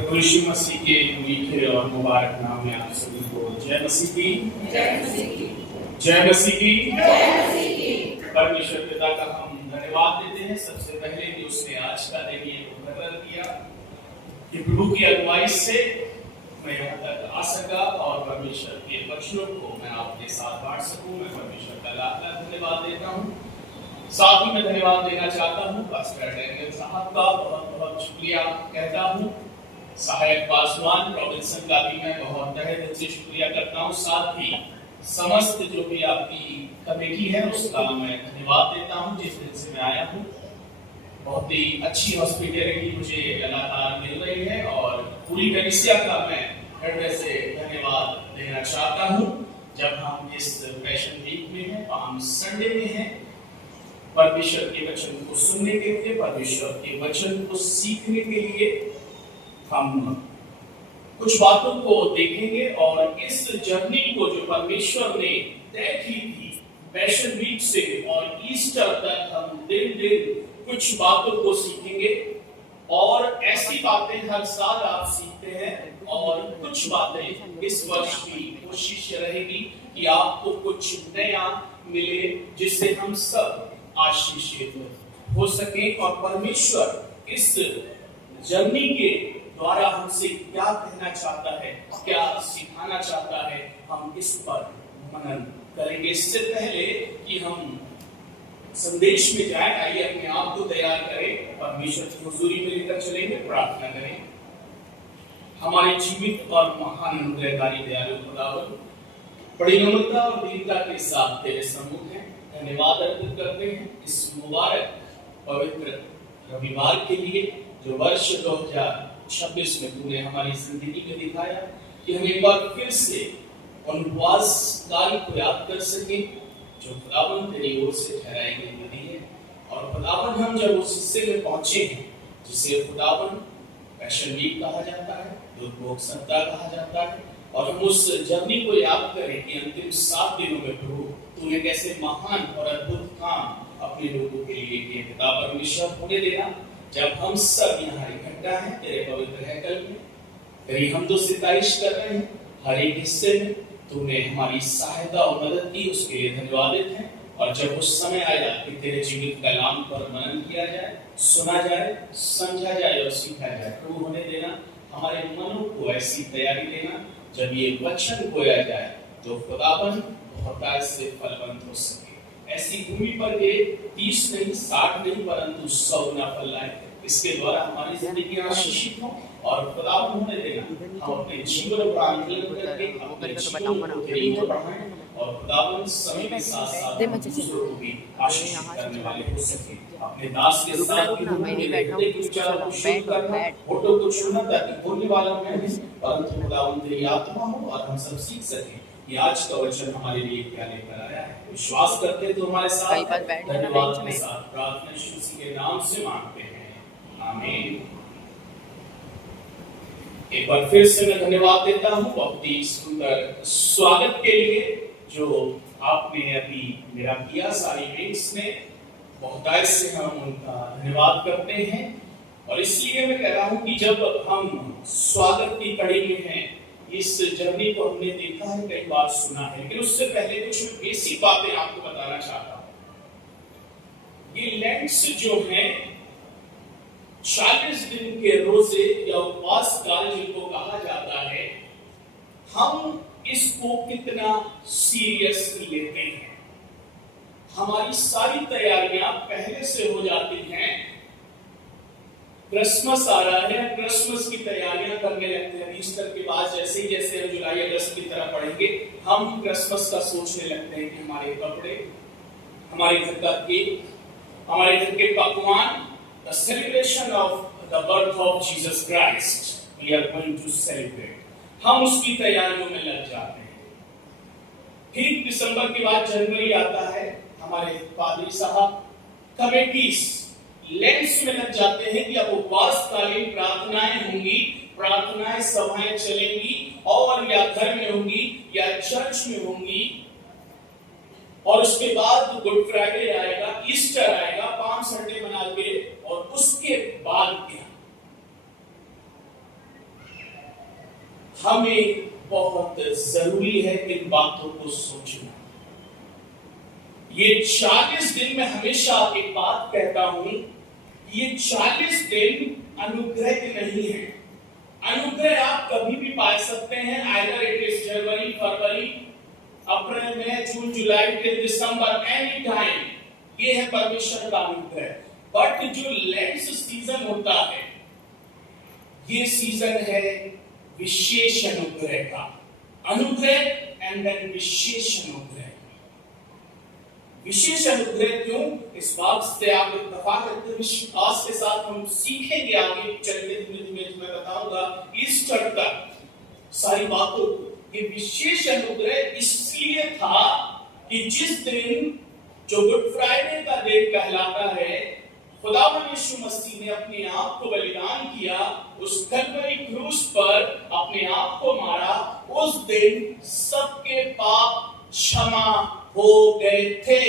प्रभु यीशु मसीह के मीठे और मुबारक नाम में आप सभी को जय मसीह की। परमेश्वर पिता का हम धन्यवाद देते हैं। सबसे पहले कि उसने आज का दिन ये मुकर्रर किया कि प्रभु की अगुवाई से मैं यहाँ तक आ सका और परमेश्वर के वचनों को मैं आपके साथ बांट सकूं। मैं परमेश्वर का लाख लाख धन्यवाद देता हूँ। साथ ही मैं धन्यवाद देना चाहता हूँ पास्टर डैनियल साहब का, बहुत बहुत शुक्रिया कहता हूँ। सहायक पासवान रॉबिन्सन का भी मैं बहुत तहे दिल से शुक्रिया करता हूँ। साथ ही समस्त जो भी आपकी कमेटी है उसका मैं धन्यवाद देता हूँ। जिस दिन से मैं आया हूँ बहुत ही अच्छी हॉस्पिटैलिटी मुझे लगातार मिल रही है और पूरी कलीसिया का मैं हृदय से धन्यवाद देना चाहता हूँ। जब हम इस पैशन वीक में हैं, हम संडे में हैं, परमेश्वर के वचन को सुनने के लिए, परमेश्वर के वचन को सीखने के लिए हम कुछ बातों को देखेंगे और इस जर्नी को जो परमेश्वर ने तय की थी पैशन वीक से और ईस्टर तक, हम दिन दिन कुछ बातों को सीखेंगे। और ऐसी बातें हर साल आप सीखते हैं और कुछ बातें इस वर्ष की कोशिश रहेगी कि आपको कुछ नया मिले जिससे हम सब आशीषित हो सके और परमेश्वर इस जर्नी के द्वारा हमसे क्या कहना चाहता है, क्या सिखाना चाहता है, हम इस पर मनन करेंगे। इससे पहले कि हम संदेश में जाएं, आइए अपने आप को तैयार करें, परमेश्वर की हुजूरी में लेकर चलेंगे, प्रार्थना करें। हमारे जीवित और महान अनुग्रहकारी दयालु खुदावंद, बड़ी नम्रता और दीनता के साथ तेरे सम्मुख हैं, धन्यवाद अर्पित करते हैं इस मुबारक पवित्र रविवार के लिए जो वर्ष 2026 में तूने हमारी जिंदगी में दिखाया कि हम एक बार फिर से उपवास काल को याद कर सके जो खुदावंद तेरी ओर से ठहराई गई नदी है। और खुदावंद हम जब उस हिस्से में पहुंचे हैं जिसे खुदावंद पैशन वीक कहा जाता है, दुर्भोग सप्ताह कहा जाता है, और हम उस जर्नी को याद करें कि अंतिम 7 दिनों में प्रभु तूने कैसे महान और अद्भुत काम अपने लोगों के लिए किए। पिता परमेश्वर होने देना जब हम सब यहाँ इकट्ठा हैं तेरे पवित्र हैकल में, तेरी हमदो सितारिश कर रहे हैं, हर एक हिस्से में तूने हमारी सहायता और मदद की, उसके लिए धन्यवादित हैं। और जब उस समय आया कि तेरे जीवित कलाम पर मनन किया जाए, सुना जाए, समझा जाए और सीखा जाए, प्रभु होने देना, हमारे मनों को ऐसी तैयारी देना जब ये वचन बोया जाए तो खुदाबंद बहुत से फलवंत हो सके। ऐसी भूमि पर ये 30 नहीं, 60 नहीं, परंतु 100 गुना फल लाए। इसके द्वारा हमारी जिंदगी आशीषित हो और खुदाबंद होने देना हम अपने जीवन को आंदोलन करके अपने जीवन को तेरी ओर बढ़ाएं और खुदाबंद समय के साथ साथ दूसरों को भी आशीषित करने वाले हो सके। अपने दास के साथ भी फोटो को छूना ताकि बोलने वाला मैं नहीं परंतु खुदावंद तेरी आत्मा हो और हम सब सीख सकें कि आज का वचन हमारे लिए क्या लेकर आया है। विश्वास करते हैं तो हमारे साथ धन्यवाद के साथ प्रार्थना यीशु मसीह के नाम से मांगते हैं, आमीन। एक बार फिर से मैं धन्यवाद देता हूँ बहुत ही सुंदर स्वागत के लिए जो आपने अभी मेरा किया सारी विंग्स में, बहुत से हम उनका धन्यवाद करते हैं। और इसलिए मैं कह रहा हूं कि जब हम स्वागत की कड़ी में हैं, इस जर्नी को हमने देखा है, कई बार सुना है, लेकिन उससे पहले कुछ बेसिक बातें आपको बताना चाहता हूं। ये लेंट्स जो है 40 दिन के रोजे या उपवास काल जिनको कहा जाता है, हम इसको कितना सीरियस लेते हैं। हमारी सारी तैयारियां पहले से हो जाती हैं। क्रिसमस आ रहा है, क्रिसमस की तैयारियां करने लगते हैं। ईस्टर के बाद जैसे हम जुलाई अगस्त की तरफ पढ़ेंगे, हम क्रिसमस का सोचने लगते हैं कि हमारे कपड़े, हमारे घर का केक, हमारे घर के पकवान, the celebration of the birth of Jesus Christ we are going to celebrate, हम उसकी तैयारियों में लग जाते हैं। ठीक दिसंबर के बाद जनवरी आता है, हमारे पादरी साहब कमेटीज लेंस में लग जाते हैं कि अब उपवासकालीन प्रार्थनाएं होंगी, प्रार्थनाएं सभाएं चलेंगी और या घर में होंगी या चर्च में होंगी। और उसके बाद गुड फ्राइडे आएगा, ईस्टर आएगा, 5 संडे मना के, और उसके बाद क्या हमें बहुत जरूरी है इन बातों को सोचना। ये 40 दिन में हमेशा एक बात कहता हूं, ये 40 दिन अनुग्रह के नहीं है। अनुग्रह आप कभी भी पा सकते हैं, either it is January, February, April, May, June, July till December, any time. ये है परमेश्वर का अनुग्रह। बट जो लेंस सीजन होता है, ये सीजन है विशेष अनुग्रह का। अनुग्रह एंड देन विशेष अनुग्रह। विशेष अनुग्रह क्यों? इस बात से आप इत्तेफाक करते विश्वास के साथ हम सीखेंगे आगे चलते धीमे धीमे, मैं बताऊंगा ईस्टर तक सारी बातों को। ये विशेष अनुग्रह इसलिए था कि जिस दिन जो गुड फ्राइडे का दिन कहलाता है, खुदावंद यीशु मसीह ने अपने आप को बलिदान किया, उस कलवरी क्रूस पर अपने आप को मारा। उस दिन सबके पाप क्षमा हो गए थे।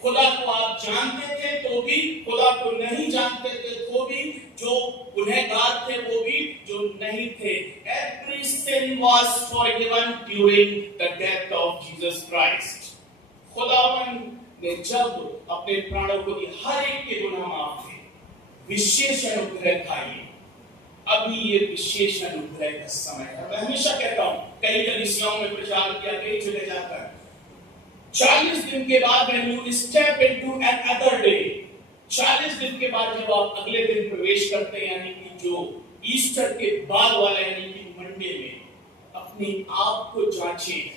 खुदा को आप जानते थे तो भी, खुदा को नहीं जानते थे तो भी, जो गुनहगार थे वो भी, जो नहीं थे। Every sin was forgiven during the death of Jesus Christ. खुदावंद ने जब अपने प्राणों को दिया, हर एक के गुनाह माफ थे। विशेष अनुग्रह था ये। अभी ये विशेष अनुग्रह का समय है। मैं हमेशा कहता हूं, कई कलीसियाओं में प्रचार किया, कई जगह जाकर 40 दिन के बाद when you step into another day, 40 दिन के बाद जब आप अगले दिन प्रवेश करते हैं, यानी कि जो ईस्टर के बाद वाला यानी कि मंडे में, अपने आप को जांचें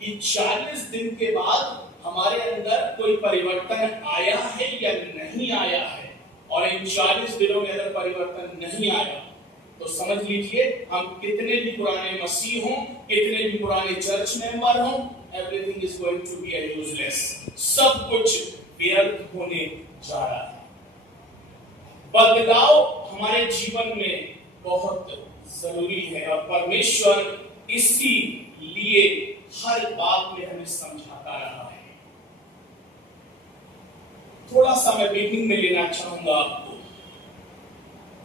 कि 40 दिन के बाद हमारे अंदर कोई परिवर्तन आया है या नहीं आया है। और इन 40 दिनों में अगर परिवर्तन नहीं आया तो समझ लीजिए हम कितने भी पुराने मसीह हों, कितने भी पुराने चर्च मेंबर हों, everything is going to be useless. सब कुछ व्यर्थ होने जा रहा है। बदलाव हमारे जीवन में बहुत जरूरी है और परमेश्वर इसी लिए हर बात में हमें समझाता रहा है। थोड़ा सा मैं बिगिनिंग में लेना चाहूंगा आपको,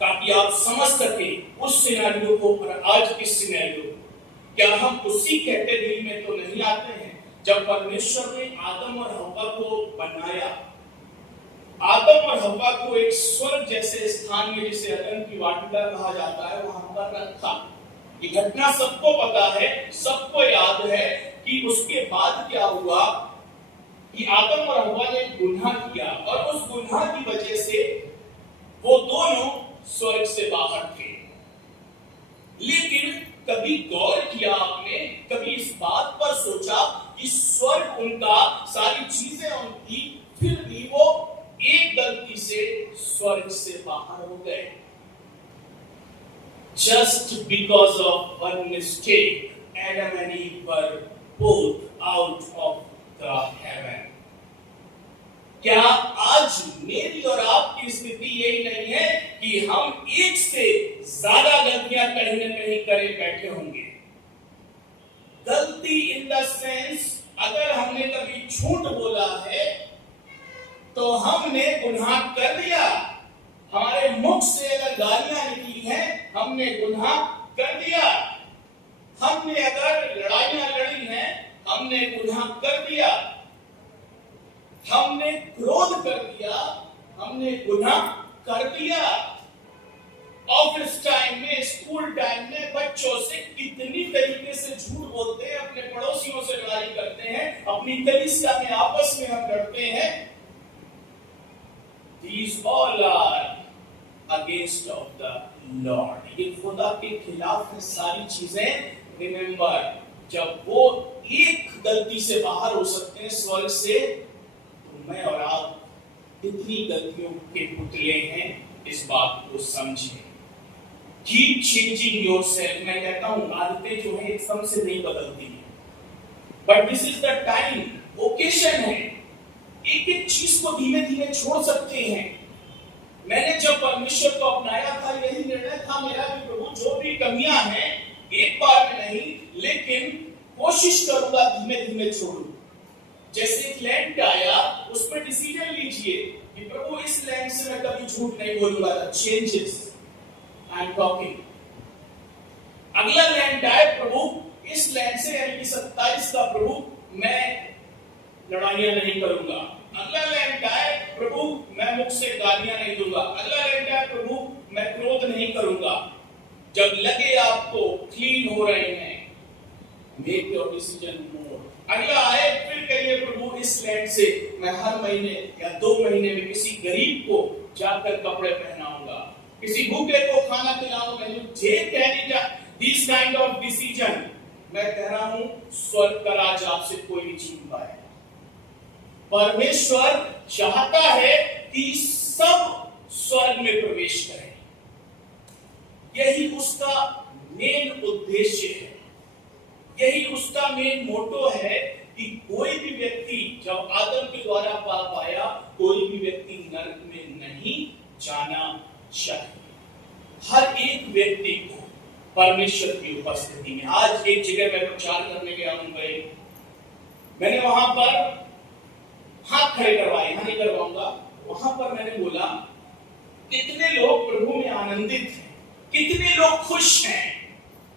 ताकि आप समझ सके उस सिनेरियो को और आज के सिनेरियो। क्या हम उसी कैटेगरी में तो नहीं आते हैं जब परमेश्वर ने आदम और हव्वा को बनाया, आदम और हव्वा को एक स्वर्ग जैसे स्थान में, जिसे अदन की वाटिका कहा जाता है, वहां पर रखा। ये घटना सबको पता है, सबको याद है कि उसके बाद क्या हुआ कि आदम और हव्वा ने गुनाह किया और उस गुनाह की वजह से वो दोनों स्वर्ग से बाहर थे। लेकिन कभी गौर किया आपने, कभी इस बात पर सोचा कि स्वर्ग उनका, सारी चीजें उनकी, फिर भी वो एक गलती से स्वर्ग से बाहर हो गए। Just because of one mistake, Adam and Eve were both out of the heaven. क्या आज मेरी और आपकी स्थिति यही नहीं है कि हम एक से ज्यादा गलतियां कहीं न कहीं करे बैठे होंगे? गलती इन द सेंस, अगर हमने कभी झूठ बोला है तो हमने गुनाह कर दिया। हमारे मुख से अगर गालियां निकली हैं, हमने गुनाह कर दिया। हमने अगर लड़ाइयां लड़ी हैं, हमने गुनाह कर दिया। हमने क्रोध कर दिया, हमने गुनाह कर दिया। ऑफिस टाइम में, स्कूल टाइम में बच्चों से कितनी तरीके से झूठ बोलते हैं, अपने पड़ोसियों से लड़ाई करते हैं, अपनी कलीसिया में आपस में हम लड़ते हैं। These all are against of the Lord. ये खुदा के खिलाफ है सारी चीजें। Remember, जब वो एक गलती से बाहर हो सकते हैं स्वर्ग से, तो मैं और आप कितनी गलतियों के पुतले हैं, इस बात को समझें। Keep changing yourself. मैं कहता हूँ आदतें जो है एकदम से नहीं बदलती, but this is the time, occasion है। एक एक चीज को धीमे धीमे छोड़ सकते हैं। मैंने जब परमेश्वर को अपनाया था, यही निर्णय था मेरा कि प्रभु जो भी कमियां हैं एक बार में नहीं, लेकिन कोशिश करूंगा धीमे धीमे छोड़ूं। जैसे एक लैंड आया, उसमें डिसीजन लीजिए कि प्रभु इस लैंड से मैं कभी झूठ नहीं बोलूंगा। Changes I am talking. अगला लैंड आए प्रभु इस लैंड से यानी कि 27 का प्रभु मैं लड़ाइयां नहीं करूंगा। अगला लैंड आए प्रभु मैं मुख से गालियां नहीं दूंगा। अगला लैंड आए प्रभु मैं क्रोध नहीं करूंगा। जब लगे आपको क्लीन हो रहे हैं, मेक योर डिसीजन मोर। अगला आए फिर कहिए प्रभु इस लैंड से मैं हर महीने या 2 महीने में किसी गरीब को जाकर कपड़े पहनाऊंगा, किसी भूखे को खाना खिलाऊंगा। मुझे कहने जा दिस काइंड ऑफ डिसीजन मैं कह रहा हूं स्वर्ग का राज आपसे कोई नहीं छीन पाए। परमेश्वर चाहता है कि सब स्वर्ग में प्रवेश करें। यही उसका मेन उद्देश्य है, यही उसका मेन मोटो है कि कोई भी व्यक्ति जब आदम के द्वारा पाप आया, कोई भी व्यक्ति नरक में नहीं जाना चाहिए। हर एक व्यक्ति को परमेश्वर की उपस्थिति में। आज एक जगह मैं प्रचार करने गया मुंबई, मैंने वहां पर हाथ खड़े करवाए, यहां नहीं करवाऊंगा, वहां पर मैंने बोला कितने लोग प्रभु में आनंदित हैं, कितने लोग खुश हैं।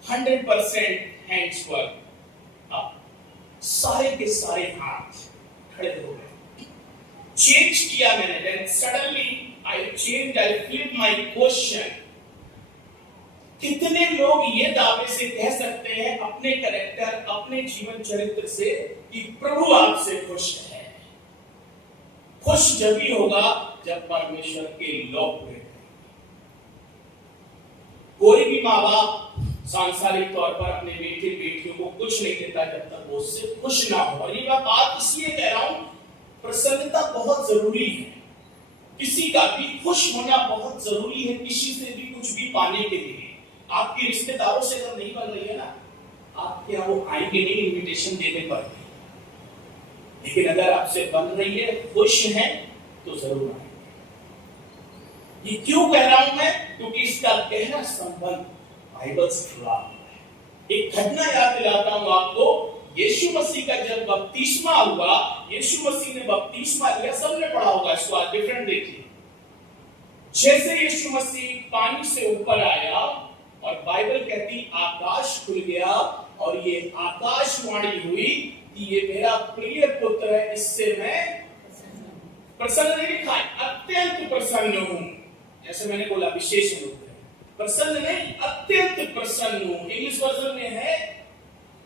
100% हैंड्स पर सारे के सारे हाथ खड़े हो गए। चेंज किया मैंने, then suddenly I changed, I flipped my question। कितने लोग ये दावे से कह सकते हैं अपने कैरेक्टर, अपने जीवन चरित्र से कि प्रभु आपसे खुश है? खुश जब ही होगा जब परमेश्वर के लोग पूरे। कोई भी माँ बाप सांसारिक तौर पर अपने बेटे बेटियों को कुछ नहीं देता जब तक वो उससे खुश ना हो। और ये मैं बात इसलिए कह रहा हूं, प्रसन्नता बहुत जरूरी है, किसी का भी खुश होना बहुत जरूरी है। किसी से भी कुछ भी पाने के लिए आपके रिश्तेदारों से अगर नहीं बन रही है ना, आपके यहाँ वो आएंगे नहीं इन्विटेशन देने पर, लेकिन अगर आपसे बन रही है, खुश है, तो जरूर आएंगे। ये क्यों कह रहा हूं मैं? क्योंकि इसका गहरा संबंध बाइबल से जुड़ा है। एक घटना याद दिलाता हूं आपको। यीशु मसीह का जब बपतिस्मा हुआ, यीशु मसीह ने बपतिस्मा लिया, सबने पढ़ा होगा इसको, आज डिफरेंट देखिए। जैसे यीशु मसीह पानी से ऊपर आया और बाइबल कहती आकाश खुल गया और ये आकाशवाणी हुई कि ये मेरा प्रिय पुत्र है, इससे मैं प्रसन्न। नहीं लिखा है अत्यंत प्रसन्न हूं, जैसे मैंने बोला विशेषण रूप है, प्रसन्न नहीं अत्यंत प्रसन्न हूं। इंग्लिश वर्जन में है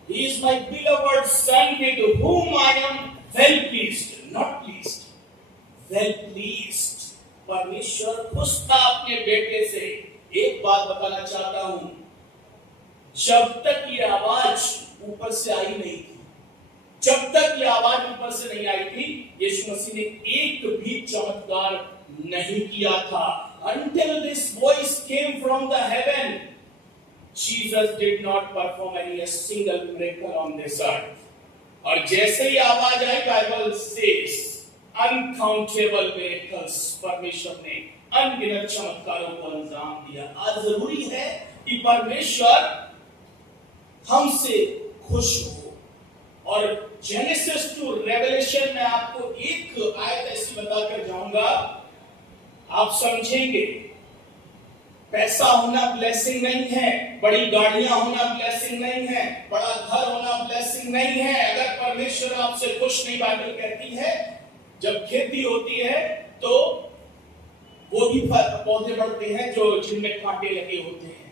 He is my beloved son with whom I am well pleased, not pleased, well pleased। परमेश्वर खुश था अपने बेटे से। एक बात बताना चाहता हूं, जब तक ये आवाज ऊपर से आई नहीं थी, जब तक ये आवाज ऊपर से नहीं आई थी, यीशु मसीह ने एक भी चमत्कार नहीं किया था। Until this voice came from the heaven, Jesus did not perform any a single miracle on this earth। और जैसे ही आवाज आई, बाइबल says uncountable miracles, परमेश्वर ने अनगिनत चमत्कारों को अंजाम दिया। आज जरूरी है कि परमेश्वर हमसे खुश हो। और जेनेसिस टू रेवलेशन में आपको एक आयत ऐसी बताकर जाऊंगा, आप समझेंगे। पैसा होना ब्लेसिंग नहीं है, बड़ी गाड़ियां होना ब्लेसिंग नहीं है, बड़ा घर होना ब्लेसिंग नहीं है। अगर परमेश्वर आपसे खुश नहीं, बाइबल कहती है जब खेती होती है तो वो भी पौधे बढ़ते हैं जो जिनमें कांटे लगे होते हैं।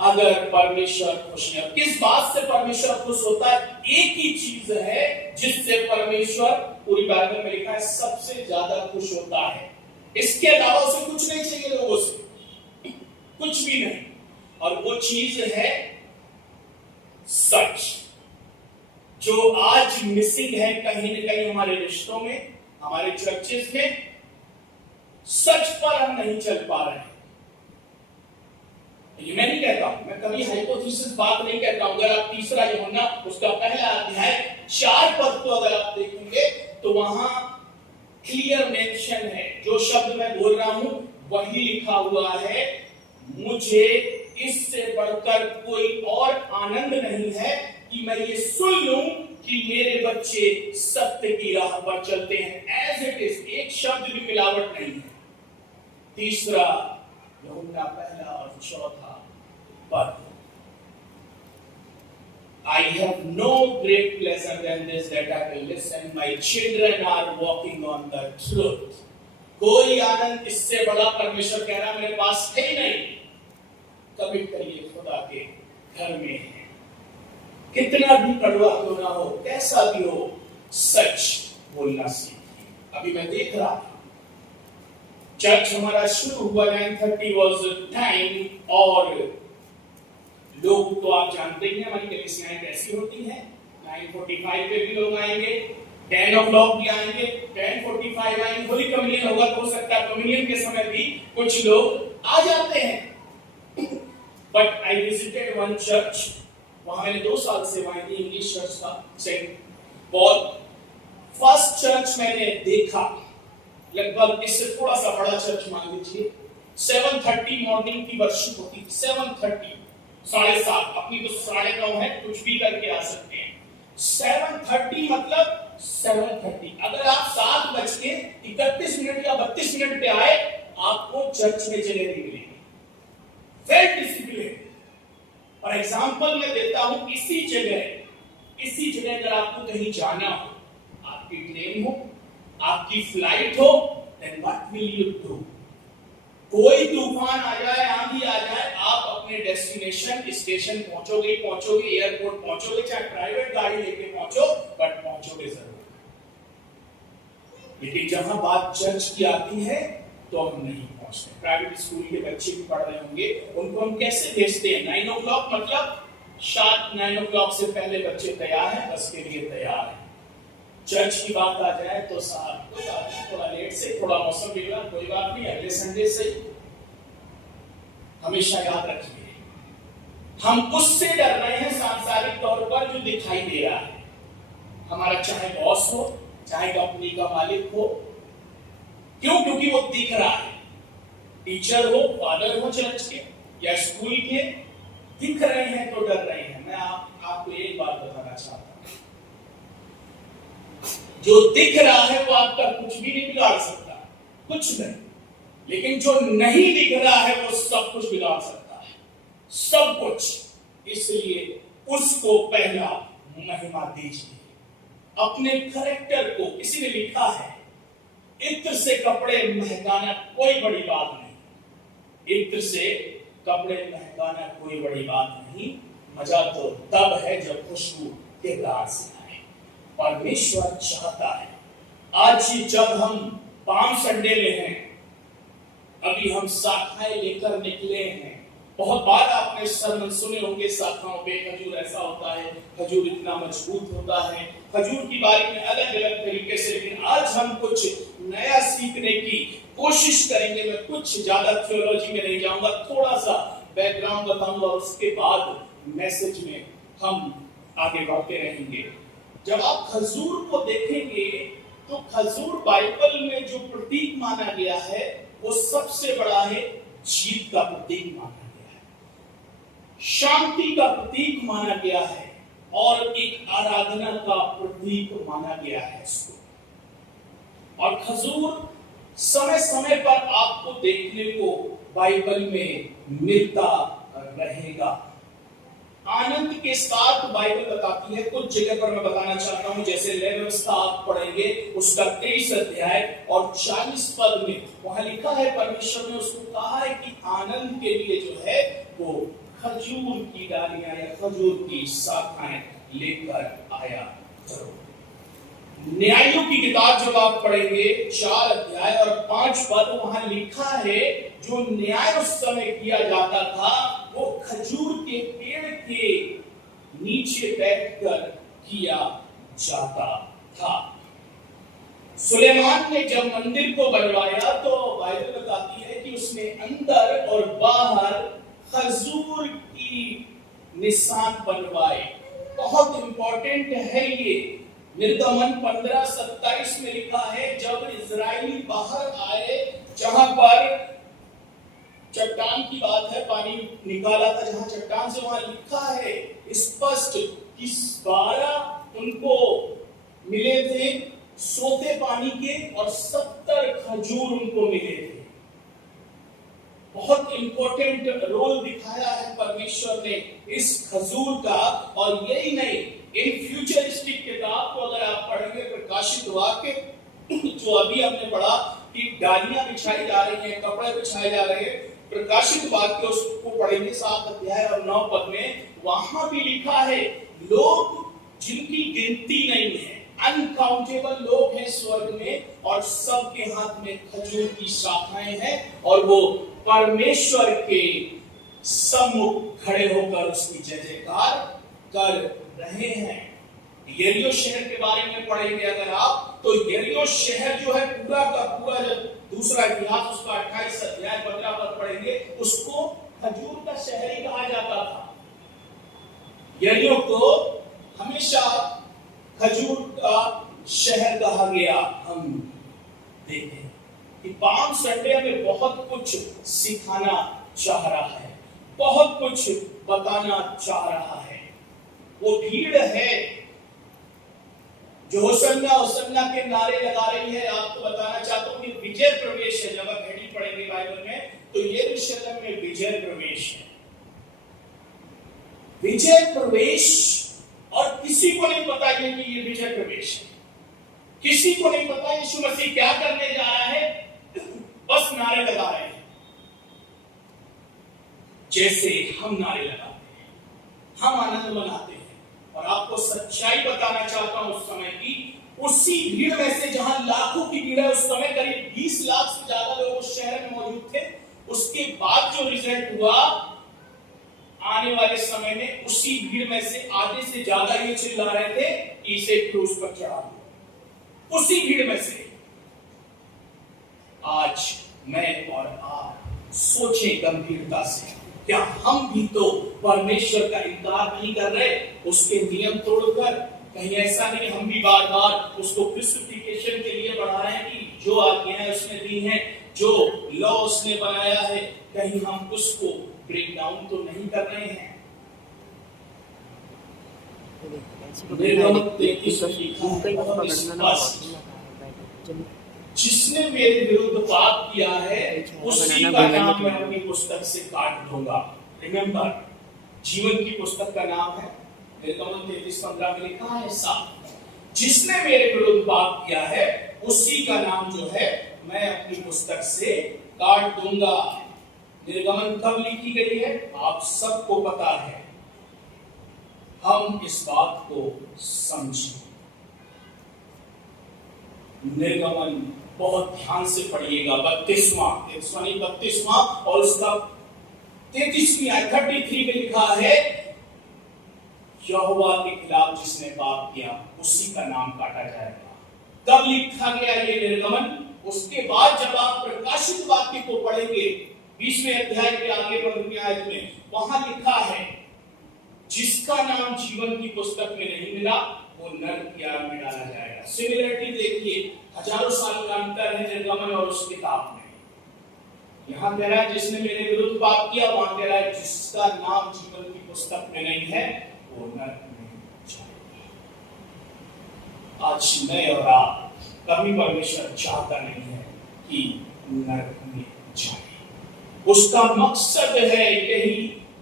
अगर परमेश्वर खुश है, किस बात से परमेश्वर खुश होता है? एक ही चीज है जिससे परमेश्वर, पूरी बाइबल में लिखा है, सबसे ज्यादा खुश होता है। इसके अलावा उसे कुछ नहीं चाहिए, लोगों से कुछ भी नहीं। और वो चीज है सच, जो आज मिसिंग है कहीं न कहीं हमारे रिश्तों में, हमारे चर्चेस में। सच पर हम नहीं चल पा रहे हैं। ये मैं नहीं कहता हूं, मैं कभी हाइपोथेसिस बात नहीं कहता हूं। अगर आप तीसरा यूहन्ना उसका पहला अध्याय 4 पद को अगर आप देखेंगे तो वहां क्लियर मेंशन है, जो शब्द मैं बोल रहा हूं वही लिखा हुआ है, मुझे इससे बढ़कर कोई और आनंद नहीं है कि मैं ये सुन लूं कि मेरे बच्चे सत्य की राह पर चलते हैं। एज इट इज, एक शब्द भी मिलावट नहीं है। तीसरा, यूहन्ना पहला और चौथा पद। I have no great pleasure than this, that I will listen my children are walking on the truth। कोई आनंद इससे बड़ा परमेश्वर कह रहा मेरे पास है ही नहीं। कमिट करिए खुदा के घर में है, कितना भी कड़वा क्यों ना हो, कैसा भी हो, सच बोलना सीखिए। अभी मैं देख रहा था चर्च हमारा शुरू हुआ 9:30 वाज टाइम, और लोग तो आप जानते ही हैं हमारी कलीसियाएं कैसी होती हैं। 9:45 पे भी लोग आएंगे, 10 o'clock भी आएंगे, 10:45 आएंगे, होली कम्युनियन होगा तो हो सकता है कम्युनियन के समय भी कुछ लोग आ जाते हैं। But I visited one church, वहां मैंने 2 साल सेवाएं दी, इंग्लिश चर्च था सेंट पॉल। फर्स्ट चर्च मैंने देखा, लगभग इससे थोड़ा सा बड़ा चर्च मान लीजिए, 7:30 मॉर्निंग की वर्शिप होती थी। 7:30, 7:30, अपनी तो 9:30 है, कुछ भी करके आ सकते हैं। 7:30 मतलब 7:30। अगर आप 7:31 या 32 पे आए, आपको चर्च में जगह नहीं मिलेगी। Well discipline. फॉर एग्जाम्पल मैं देता हूं, इसी जगह अगर आपको कहीं जाना हो, आपकी ट्रेन हो, आपकी फ्लाइट हो, then what will you do? कोई तूफान आ जाए, आंधी आ जाए, आप अपने डेस्टिनेशन स्टेशन पहुंचोगे, एयरपोर्ट पहुंचोगे, चाहे प्राइवेट गाड़ी लेके पहुंचो, बट पहुंचोगे जरूर। लेकिन जहां बात चर्च की आती है तो हम नहीं पहुंचते। प्राइवेट स्कूल के बच्चे भी पढ़ रहे होंगे, उनको हम कैसे भेजते हैं? 9 o'clock मतलब शायद 9 o'clock से पहले बच्चे तैयार हैं, बस के लिए तैयार हैं। चर्च की बात आ जाए तो साहब थोड़ा लेट से, थोड़ा मौसम बिगड़ा, कोई बात नहीं, अगले संडे से। हमेशा याद रखिए, हम उससे डर रहे हैं सांसारिक तौर पर जो दिखाई दे रहा है। हमारा चाहे बॉस हो, चाहे कंपनी का मालिक हो, क्यों? क्योंकि वो दिख रहा है। टीचर हो, फादर हो चर्च के या स्कूल के, दिख रहे हैं तो डर रहे हैं। मैं आपको एक बात बताना चाहता हूं, जो दिख रहा है वो आपका कुछ भी नहीं बिगाड़ सकता, कुछ नहीं। लेकिन जो नहीं दिख रहा है वो सब कुछ बिगाड़ सकता है, सब कुछ। इसलिए उसको पहला महिमा दीजिए, अपने कैरेक्टर को। किसी ने लिखा है, इत्र से कपड़े महकाना कोई बड़ी बात नहीं। इत्र से कपड़े महकाना कोई बड़ी बात नहीं, मजा तो तब है जब खुशबू किरदार से आए। परमेश्वर चाहता है, आज जब हम पाम संडे में हैं, अभी हम शाखाएं लेकर निकले हैं। बहुत बार आपने सरमन सुने होंगे शाखाओं पे, खजूर ऐसा होता है, खजूर इतना मजबूत होता है, खजूर की बारी में अलग अलग तरीके से। लेकिन आज हम कुछ नया सीखने की कोशिश करेंगे। मैं कुछ ज्यादा थियोलॉजी में नहीं जाऊंगा, थोड़ा सा बैकग्राउंड बताऊंगा, उसके बाद मैसेज में हम आगे बढ़ते रहेंगे। जब आप खजूर को देखेंगे तो खजूर बाइबल में जो प्रतीक माना गया है वो सबसे बड़ा है, जीत का प्रतीक माना गया है, शांति का प्रतीक माना गया है, और एक आराधना का प्रतीक माना गया है इसको। और खजूर समय समय पर आपको देखने को बाइबल में मिलता रहेगा। आनंद के साथ बाइबल बताती है, कुछ जगह पर मैं बताना चाहता हूं, जैसे लय व्यवस्था आप पढ़ेंगे उसका 23 अध्याय और 40 पद में वहां लिखा है, परमेश्वर ने उसको कहा है कि आनंद के लिए जो है वो खजूर की डालियां या खजूर की शाखाएं लेकर आया करो। न्यायों की किताब जब आप पढ़ेंगे 4 अध्याय और 5 पद, वहां लिखा है जो न्याय उस समय किया जाता था वो खजूर के पेड़ के नीचे बैठकर किया जाता था। सुलेमान ने जब मंदिर को बनवाया तो बाइबल बताती है कि उसने अंदर और बाहर खजूर की निशान बनवाए। बहुत इंपॉर्टेंट है ये। निर्गमन 15:27 में लिखा है, जब इजराइली बाहर आए, जहां पर चट्टान की बात है, पानी निकाला था जहां चट्टान से, वहां लिखा है स्पष्ट कि 12 उनको मिले थे सोते पानी के और 70 खजूर उनको मिले थे। बहुत इंपॉर्टेंट रोल दिखाया है परमेश्वर ने इस खजूर का। और यही नहीं, इन फ्यूचरिस्टिक किताब को अगर आप पढ़ेंगे, प्रकाशित वाक्य जो अभी हमने पढ़ा कि डालियां बिछाई जा रही हैं, कपड़े बिछाए जा रहे हैं, प्रकाशित वाक्य उसको पढ़ेंगे 7 अध्याय और 9 पद में, वहां भी लिखा है लोग जिनकी गिनती नहीं है, अनकाउंटेबल लोग हैं स्वर्ग में, और सबके हाथ में खजूर की शाखाएं हैं, और वो परमेश्वर के सम्मुख खड़े होकर उसकी जय जयकार कर रहे हैं। यरीहो शहर के बारे में पढ़ेंगे अगर आप, तो यरीहो शहर जो है पूरा का पूरा, जब दूसरा इतिहास उसका 28 अध्याय 15 पद पढ़ेंगे, उसको खजूर का शहर ही कहा जाता था। यरीहो को हमेशा खजूर का शहर कहा गया। हम देखें कि पाम संडे हमें बहुत कुछ सिखाना चाह रहा है, बहुत कुछ बताना चाह रहा है। वो भीड़ है जो होसन्ना होसन्ना के नारे लगा रही है। आपको बताना चाहता हूं कि विजय प्रवेश है। जब आप हेडिंग पढ़ेंगे बाइबल में, तो यरूशलेम में विजय प्रवेश है, विजय प्रवेश। और किसी को नहीं पता कि ये विजय प्रवेश है, किसी को नहीं पता यीशु मसीह क्या करने जा रहा है, बस नारे लगा रहे हैं। जैसे हम नारे लगाते हैं, हम आनंद मनाते हैं। और आपको सच्चाई बताना चाहता हूं उस समय की, उसी भीड़ में से जहां लाखों की भीड़ है, उस समय करीब 20 लाख से ज्यादा लोग उस शहर में मौजूद थे। उसके बाद जो रिजल्ट हुआ, आने वाले समय में उसी भीड़ में से आधे से ज्यादा ये चिल्ला रहे थे कि इसे क्रूस पर चढ़ा दो। उसी भीड़ में से आज मैं और आप सोचें गंभीरता से, क्या हम भी तो परमेश्वर का इनकार नहीं कर रहे, उसके नियम तोड़कर? कहीं ऐसा नहीं हम भी बार बार उसको क्रिस्टिफिकेशन के लिए बढ़ा रहे हैं कि जो आज्ञाएं उसने दी हैं, जो लॉ उसने बनाया है, कहीं हम उसको ब्रेक डाउन तो नहीं कर रहे हैं। जिसने मेरे विरुद्ध पाप किया है, उसी का नाम मैं अपनी पुस्तक से काट दूंगा। रिमेंबर, जीवन की पुस्तक का नाम है, निर्गमन 33:15 में लिखा है साफ, जिसने मेरे विरुद्ध पाप किया है उसी का नाम जो है मैं अपनी पुस्तक से काट दूंगा। निर्गमन कब लिखी गई है आप सबको पता है। हम इस बात को समझें। निर्गमन बहुत ध्यान से पढ़िएगा, 32वां और उसका 33वीं आयत 33 में लिखा है, यहोवा के खिलाफ जिसने पाप किया उसी का नाम काटा जाएगा। कब लिखा गया ये निर्गमन? उसके बाद जब आप प्रकाशित वाक्य को पढ़ेंगे 20वें अध्याय के आगे 15वीं आयत में, वहां लिखा है जिसका नाम जीवन की पुस्तक में नहीं मिला वो नरक की आग में डाला जाएगा। सिमिलरिटी देखिए, हजारों साल का अंतर है निर्गमन और उस किताब में। यहां कह रहा है जिसने मेरे विरुद्ध पाप किया, वहां कह रहा है जिसका नाम जीवन की पुस्तक में नहीं है वो नरक में जाएगा। आज मैं और आप, कभी परमेश्वर चाहता नहीं है कि नरक में जाए। उसका मकसद है यही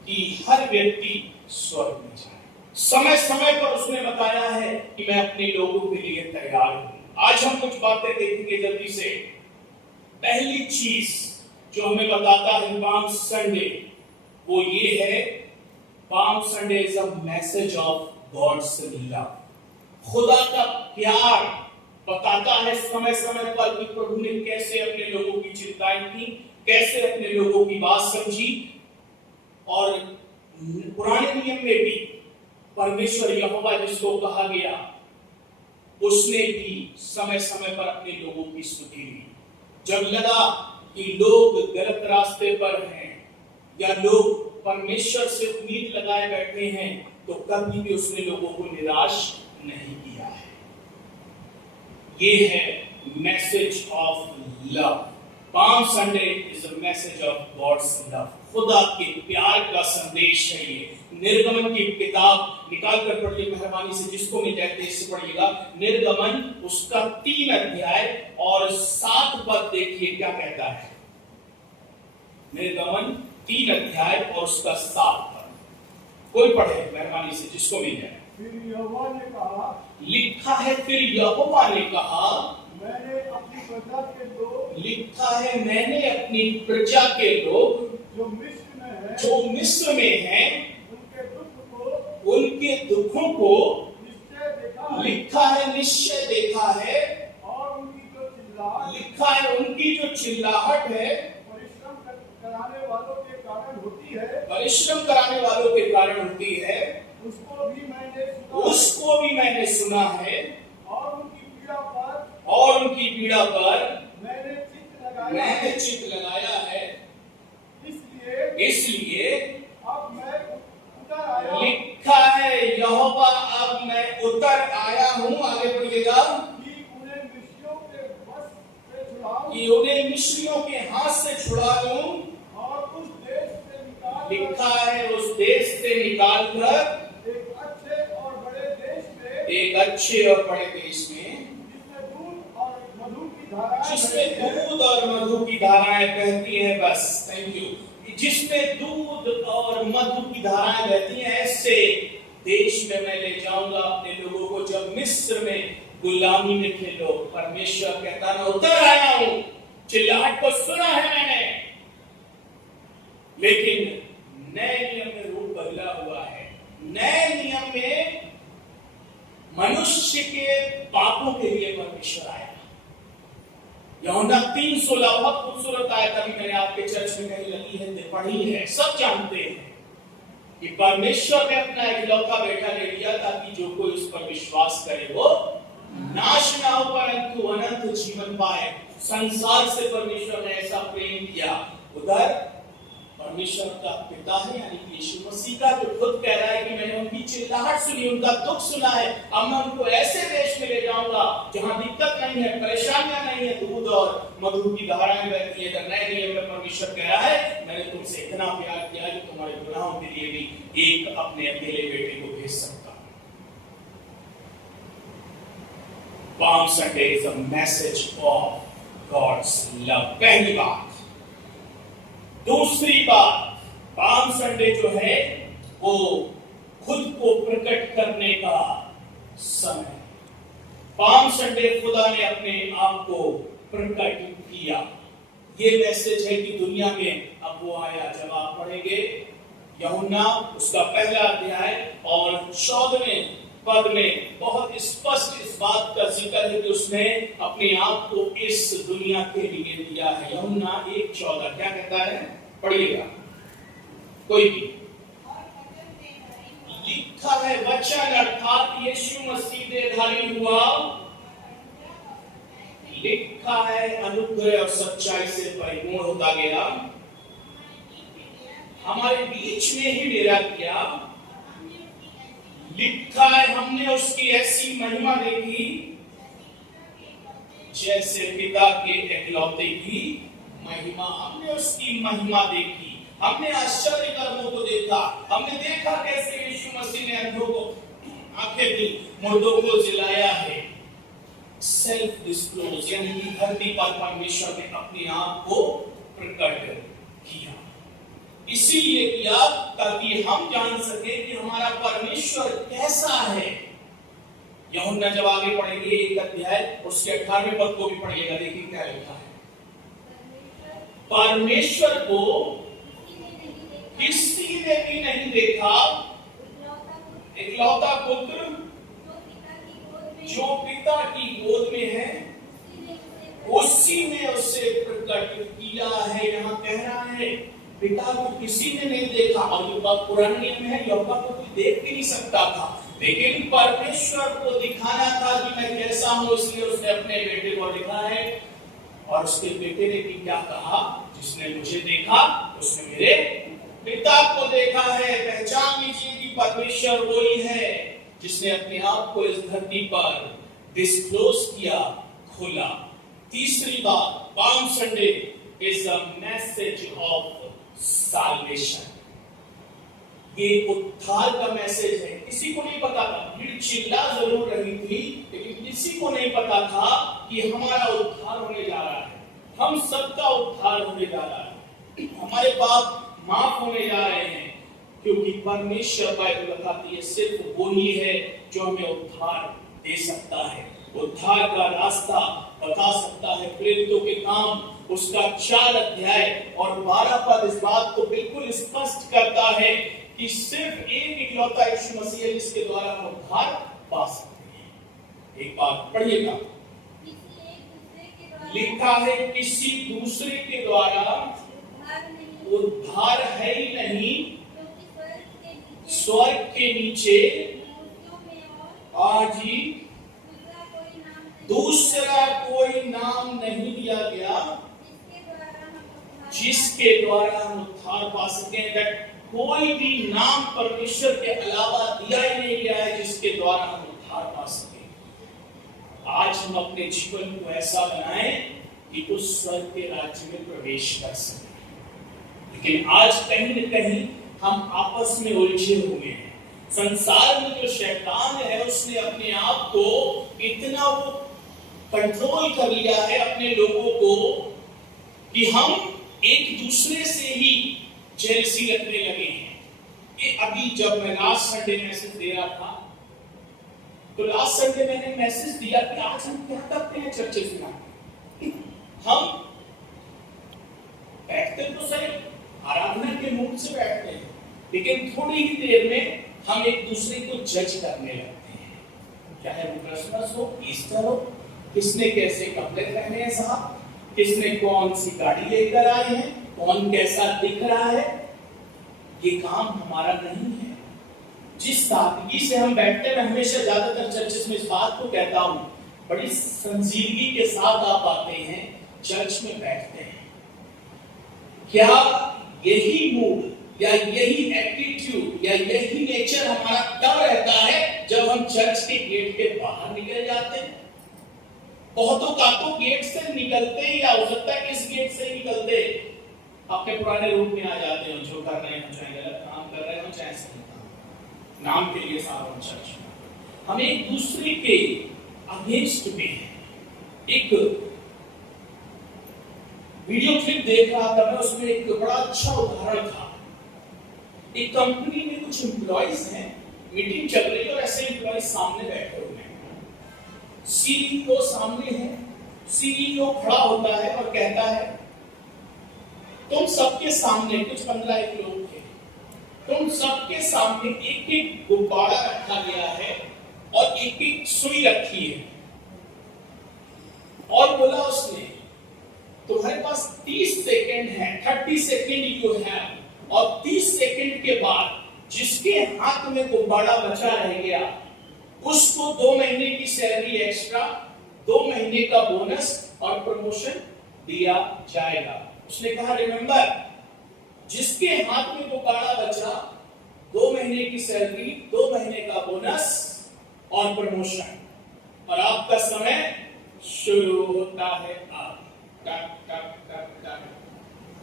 कि हर व्यक्ति स्वर्ग में जाए। समय समय पर उसने बताया है कि मैं अपने लोगों के लिए तैयार हूं। आज हम कुछ बातें देखेंगे जल्दी से। पहली चीज जो हमें बताता है पाम संडे, वो ये है, Palm Sunday is a message of God's love. खुदा का प्यार बताता है समय समय पर कि प्रभु ने कैसे अपने लोगों की चिंताएं की, कैसे अपने लोगों की बात समझी। और पुराने नियम में भी परमेश्वर यहोवा जिसको कहा गया, उसने भी समय समय पर अपने लोगों की स्तुति ली। जब लगा कि लोग गलत रास्ते पर हैं या लोग परमेश्वर से उम्मीद लगाए बैठे हैं, तो कभी भी उसने लोगों को निराश नहीं किया है। ये है message of love. Palm Sunday is a message of God's love. खुदा के प्यार का संदेश है ये। निर्गमन की किताब निकाल कर पढ़िए मेहरबानी से, जिसको मैं कहते हैं इससे पढ़िएगा। निर्गमन उसका 3 अध्याय और 7 पद देखिए क्या कहता है। निर्गमन 3 अध्याय और उसका 7 पद। कोई पढ़े मेहरबानी से, जिसको मिल जाए। फिर यहोवा ने कहा, लिखा है फिर यहोवा ने कहा, मैंने अपनी प्रजा के लोग, लिखा है मैंने अपनी प्रजा के लोग जो मिस्र में हैं, उनके दुखों को निश्चय निश्चय देखा है, और उनकी जो चिल्लाहट, लिखा है उनकी जो चिल्लाहट है, परिश्रम कराने वालों के कारण होती है, परिश्रम कराने वालों के कारण होती है, उसको भी मैंने सुना है, और उनकी पीड़ा पर मैंने चित्त लगाया है। इसलिए अब मैं उतर आया, लिखा है यहोवा अब मैं उतर आया हूँ। आगे पढ़िएगा, कि उन्हें मिस्रियों के हाथ से छुड़ा लूं, और उस देश से निकाल, लिखा है उस देश से निकाल कर एक अच्छे और बड़े देश में, एक अच्छे और बड़े देश में, जिसमें दूध और मधु की धाराएं बहती हैं। बस थैंक यू। जिसमें दूध और मधु की धाराएं बहती हैं, ऐसे देश में मैं ले जाऊंगा अपने लोगों को। जब मिस्र में गुलामी में थे लोग, परमेश्वर कहता मैं उतर आया हूं। चिल्लाहट को सुना है मैंने, लेकिन नए नियम में रूप बदला हुआ है। नए नियम में मनुष्य के पापों के लिए परमेश्वर आया। यूहन्ना 3:16 बहुत खूबसूरत आयत, अभी मैंने आपके चर्च में कहीं लगी है, पढ़ी है, सब जानते हैं कि परमेश्वर ने अपना इकलौता बेटा ले लिया ताकि जो कोई उस पर विश्वास करे वो नाश ना हो परंतु अनंत जीवन पाए। संसार से परमेश्वर ने ऐसा प्रेम किया। उधर परमेश्वर का पिता है यानी कि यीशु मसीह का, जो खुद कह रहा है कि मैंने उनकी चिल्लाहट सुनी, उनका दुख सुना है। अब मैं उनको ऐसे देश में ले जाऊंगा जहां दिक्कत नहीं है, परेशानियां नहीं है, दूध और मधु की धाराएं बहती है। नए नियम में परमेश्वर कह रहा है मैंने तुमसे इतना प्यार किया कि तुम्हारे गुनाहों के लिए भी एक अपने अकेले बेटे को भेज सकता। Palm Sunday is a message of God's love. पहली बात। दूसरी बात, पाम संडे जो है वो खुद को प्रकट करने का समय। पाम संडे खुदा ने अपने आप को प्रकट किया। ये मैसेज है कि दुनिया में अब वो आया। जब आप पढ़ेंगे यूहन्ना उसका पहला अध्याय और 14वें पद में बहुत स्पष्ट इस बात का जिक्र है कि उसने अपने आप को इस दुनिया के लिए दिया है। यूहन्ना 1:14 क्या कहता है, पढ़िएगा कोई भी। लिखा है वचन अर्थात यीशु मसीह देहधारी हुआ, लिखा है अनुग्रह और सच्चाई से परिपूर्ण होता गया, हमारे बीच में ही डेरा किया। लिखा है हमने उसकी ऐसी महिमा देखी जैसे पिता के एकलौते की महिमा। हमने उसकी महिमा देखी, हमने आश्चर्य कर्मों को देखा, हमने देखा कैसे यीशु मसीह ने अंधों को आंखें दी, मुर्दों को जिलाया है। सेल्फ डिस्क्लोज यानी कि धरती पर परमेश्वर ने अपने आप को प्रकट किया। इसीलिए किया ताकि हम जान सके कि हमारा परमेश्वर कैसा है। यूहन्ना जब आगे पढ़ेंगे 1 अध्याय उसके 18वें पद को भी पढ़िएगा, देखिए क्या लिखा है। परमेश्वर को किसी ने भी नहीं देखा, इकलौता पुत्र जो पिता की गोद में है उसी ने उसे प्रकट किया है। यहाँ कह रहा है पिता को किसी ने नहीं देखा। और ये बात पुराने नियम में है, यहोवा को कोई देख भी नहीं सकता था, लेकिन परमेश्वर को दिखाना था कि मैं कैसा हूं, इसलिए उसने अपने बेटे को दिखा है। और उसके बेटे ने भी क्या कहा, जिसने मुझे देखा उसने मेरे पिता को देखा है। पहचान लीजिए कि परमेश्वर वही है जिसने अपने आप को इस धरती पर डिस्क्लोज किया, खोला। तीसरी बात, palm Sunday is a message of solvation. ये उद्धार का मैसेज है। किसी को नहीं पता था, भीड़ चिल्ला जरूर रही थी, लेकिन किसी को नहीं पता था कि हमारा उद्धार होने जा रहा है, हम सबका उद्धार होने जा रहा है। हमारे पाप माफ होने जा रहे हैं, क्योंकि परमेश्वर बाइबल बताती है सिर्फ वो ही है जो हमें उद्धार दे सकता है, उद्धार का रास्ता बता सकता है। प्रेरितों के काम उसका 4 अध्याय और 12 पद इस बात को बिल्कुल स्पष्ट करता है कि सिर्फ एक इकलौता यीशु मसीह है जिसके द्वारा हम उद्धार पा सकते हैं। एक बात पढ़िएगा, लिखा है किसी दूसरे के द्वारा उद्धार है ही नहीं, स्वर्ग के नीचे आज ही दूसरा कोई नाम नहीं दिया गया जिसके द्वारा हम उद्धार पा सकें। कोई भी नाम परमेश्वर के अलावा दिया ही नहीं गया है जिसके द्वारा हम उद्धार पा सकें। आज हम अपने जीवन को ऐसा बनाएं कि उस स्वर्ग के राज्य में प्रवेश कर सकें। लेकिन आज कहीं न कहीं हम आपस में उलझे हुए हैं। संसार में जो शैतान है उसने अपने आप को इतना वो कंट्रोल कर लिया है अपने लोगों को कि हम एक दूसरे से ही जेलसी रखने लगे हैं। अभी जब मैं लास्ट संडे मैसेज दे रहा था तो लास्ट संडे मैंने मैसेज दिया कि आज हम क्या करते हैं चर्चेस में। हम बैठते तो सही आराधना के मूड से बैठते हैं, लेकिन थोड़ी ही देर में हम एक दूसरे को जज करने लगते हैं। चाहे वो क्रिसमस हो, ईस्टर हो, किसने कैसे कपड़े पहने हैं साहब, किसने कौन सी गाड़ी लेकर आए हैं, कौन कैसा दिख रहा है, ये काम हमारा नहीं है। जिस सादगी से हम बैठते हैं, हमेशा ज्यादातर चर्चेस में इस बात को कहता हूं, बड़ी संजीदगी के साथ आप आते हैं चर्च में बैठते हैं। क्या यही मूड या यही एटीट्यूड या यही नेचर हमारा तब रहता है जब हम चर्च के गेट के बाहर निकल जाते हैं? बहुतों का तो गेट से निकलते ही, या हो सकता है इस गेट से निकलते अपने पुराने रूप में आ जाते हो, जो कर रहे हो, चाहे गलत काम कर रहे हो, चाहे सही काम, नाम के लिए सारा चर्च में हम एक दूसरे के अगेंस्ट में हैं। एक वीडियो क्लिप देख रहा था मैं, उसमें एक बड़ा अच्छा उदाहरण था। एक कंपनी में कुछ एम्प्लॉइज हैं, मीटिंग चल रही है और ऐसे एम्प्लॉइज सामने बैठे हुए हैं। सीईओ सामने है, सीईओ खड़ा होता है और कहता है तुम सबके सामने, कुछ 15 लोग थे, तुम सबके सामने एक एक गुब्बारा रखा गया है और एक एक सुई रखी है। और बोला उसने तुम्हारे पास 30 सेकेंड है, 30 सेकेंड यू हैव, और 30 सेकेंड के बाद जिसके हाथ में गुब्बारा बचा रह गया उसको 2 महीने की सैलरी एक्स्ट्रा, 2 महीने का बोनस और प्रमोशन दिया जाएगा। उसने कहा रिमेंबर, जिसके हाथ में गुब्बारा बचा, 2 महीने की सैलरी, 2 महीने का बोनस और प्रमोशन, और आपका समय शुरू होता है अब।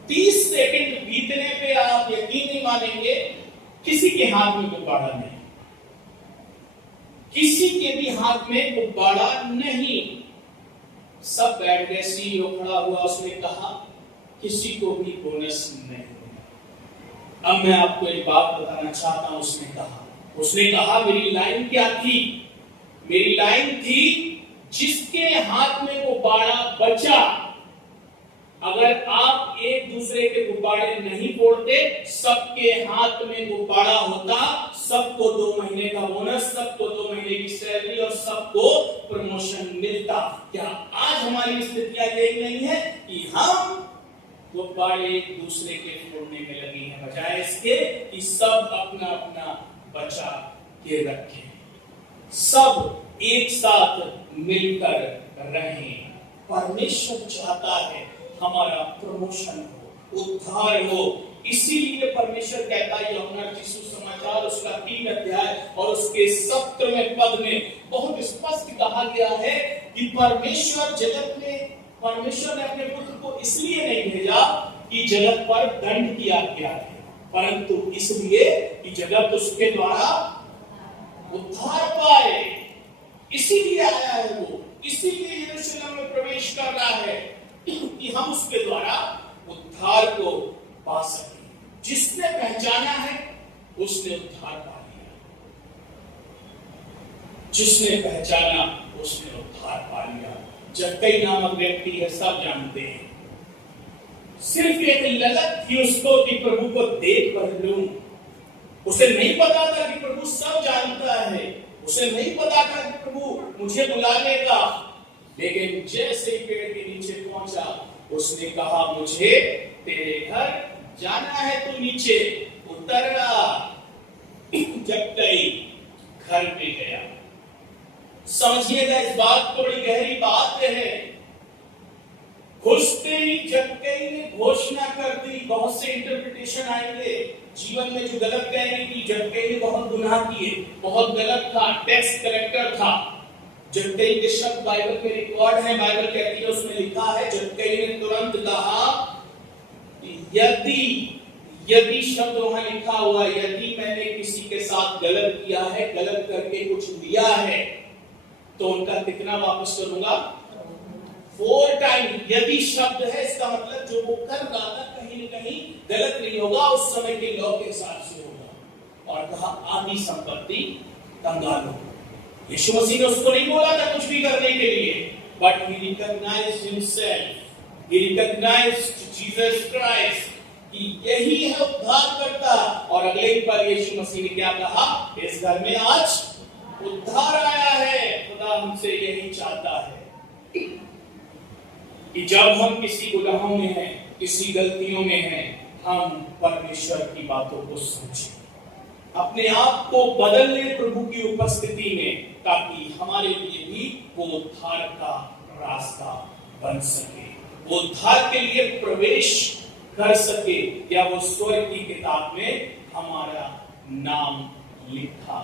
30 सेकंड बीतने पे आप यकीन नहीं मानेंगे, किसी के हाथ में गुब्बारा नहीं, किसी के भी हाथ में गुब्बारा नहीं। सब बैठ गए, सीईओ खड़ा हुआ, उसने कहा किसी को भी बोनस नहीं। अब मैं आपको एक बात बताना चाहता हूं, उसने कहा मेरी लाइन क्या थी? मेरी लाइन थी जिसके हाथ में गुब्बारा बचा, अगर आप एक दूसरे के गुब्बारे नहीं फोड़ते, सबके हाथ में गुब्बारा होता, सबको 2 महीने का बोनस, सबको 2 महीने की सैलरी और सबको प्रमोशन मिलता। क्या आज हमारी स्थितियां यही नहीं है कि हम गुब्बारे एक दूसरे के फोड़ने में लगे हैं, बजाय इसके कि सब अपना अपना बचा के रखें, सब एक साथ मिलकर रहें। परमेश्वर चाहता है हमारा प्रमोशन हो, उद्धार हो। इसीलिए परमेश्वर कहता है यूहन्ना यीशु समाचार उसका 3 अध्याय और उसके 17वें पद में बहुत स्पष्ट कहा गया है कि परमेश्वर ने अपने पुत्र को इसलिए नहीं भेजा कि जगत पर दंड की आज्ञा है, परंतु इसलिए कि जगत उसके द्वारा उद्धार पाए। इसीलिए आया है वो, इसीलिए यरूशलेम में प्रवेश कर रहा है कि हम उसके द्वारा उद्धार को पा सके। जिसने पहचाना है उसने उद्धार पा लिया, जिसने पहचाना उसने उद्धार पा लिया। जक्कई नामक व्यक्ति है, सब जानते हैं। सिर्फ एक ललक थी उसको कि प्रभु को देख कर लूं। उसे नहीं पता था कि प्रभु सब जानता है, उसे नहीं पता था कि प्रभु मुझे बुला लेगा। लेकिन जैसे ही पेड़ के नीचे पहुंचा, उसने कहा मुझे तेरे घर जाना है, तू नीचे उतर आ। जक्कई घर पे गया। समझिएगा, इस बात को बड़ी गहरी बात है। घुसते ही जक्कई ने घोषणा कर दी। बहुत से इंटरप्रिटेशन आएंगे जीवन में जो गलत कहेंगे कि जक्कई ने बहुत गुनाह किए, बहुत गलत था, टैक्स कलेक्टर था। जक्कई के शब्द बाइबल में रिकॉर्ड है। बाइबल कहती है, उसमें लिखा है, जक्कई ने तुरंत कहा यदि शब्द वहां लिखा हुआ, यदि मैंने किसी के साथ गलत किया है, गलत करके कुछ लिया है, तो उनका कितना वापस करूंगा? 4 टाइम। यदि शब्द है, इसका मतलब जो वो कर रहा था कहीं न कहीं गलत नहीं होगा, उस समय के लॉ के हिसाब से होगा। और कहा आधी संपत्ति कंगालों। यीशु मसीह ने उसको नहीं बोला था कुछ भी करने के लिए, but he recognized himself, he recognized Jesus Christ कि यही है उद्धार करता। और अगले ही पर यीशु मसीह ने क्या कहा? इस घर में आज उद्धार आया है। खुदा हमसे यही चाहता है कि जब हम किसी गुनाहों में हैं, किसी गलतियों में हैं, हम परमेश्वर की बातों को समझें, अपने आप को बदल लें प्रभु की उपस्थिति में, ताकि हमारे लिए भी वो उद्धार का रास्ता बन सके, वो उद्धार के लिए प्रवेश कर सके, या वो स्वर्ग की किताब में हमारा नाम लिखा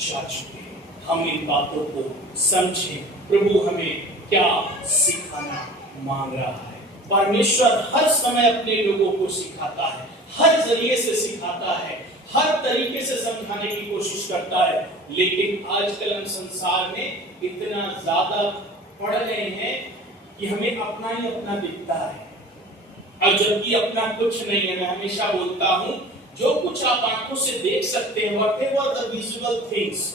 जा चुके। हम इन बातों को समझें, प्रभु हमें क्या सिखाना मांग रहा है। परमेश्वर हर समय अपने लोगों को सिखाता है, हर जरिए से सिखाता है, हर तरीके से समझाने की कोशिश करता है। लेकिन आजकल हम संसार में इतना ज्यादा पढ़ रहे हैं कि हमें अपना ही अपना दिखता है, और जबकि अपना कुछ नहीं है। मैं हमेशा बोलता हूं, जो कुछ आप आंखों से देख सकते हैं, whatever the visible things,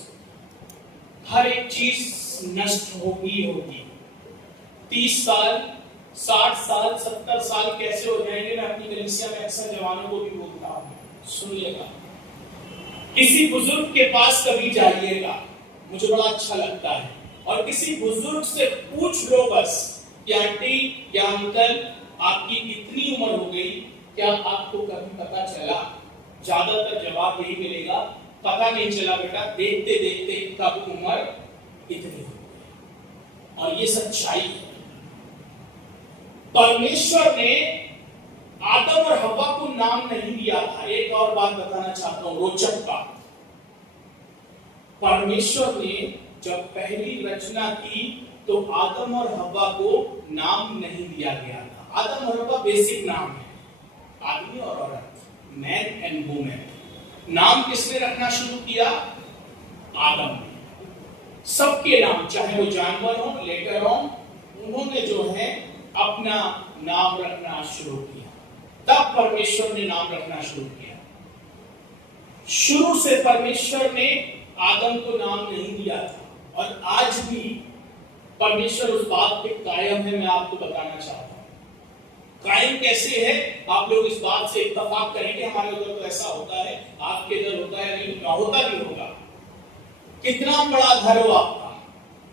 हर एक चीज नष्ट होगी। 30 साल, 60 साल, 70 साल कैसे हो जाएंगे? मैं अपनी कलीसिया में अक्सर जवानों को भी बोलता हूं, सुनिएगा, किसी बुजुर्ग के पास कभी जाइएगा, मुझे बड़ा अच्छा लगता है, और किसी बुजुर्ग से पूछ लो बस कि आंटी या अंकल आपकी इतनी उम्र हो गई, क्या आपको कभी पता चला? ज्यादातर जवाब यही मिलेगा, पता नहीं चला बेटा, देखते देखते कब उम्र इतनी हो गई। और ये सच्चाई है। परमेश्वर ने आदम और हव्वा को नाम नहीं दिया था। एक और बात बताना चाहता हूं, रोचक बात। परमेश्वर ने जब पहली रचना की तो आदम और हव्वा को नाम नहीं दिया गया था। आदम और हव्वा बेसिक नाम है, आदमी और औरत, मैन एंड वुमेन। नाम किसने रखना शुरू किया? आदम ने। सबके नाम, चाहे वो जानवर हो, लेटर ऑन, उन्होंने जो है अपना नाम रखना शुरू किया। तब परमेश्वर ने नाम रखना शुरू किया। शुरू से परमेश्वर ने आदम को नाम नहीं दिया था, और आज भी परमेश्वर उस बात पे कायम है। मैं आपको बताना चाहता हूं कायम कैसे है। आप लोग इस बात से इत्तेफाक करेंगे, हमारे उधर तो ऐसा होता है, आपके इधर होता है नहीं, ना होता भी होगा। कितना बड़ा घर हो आपका,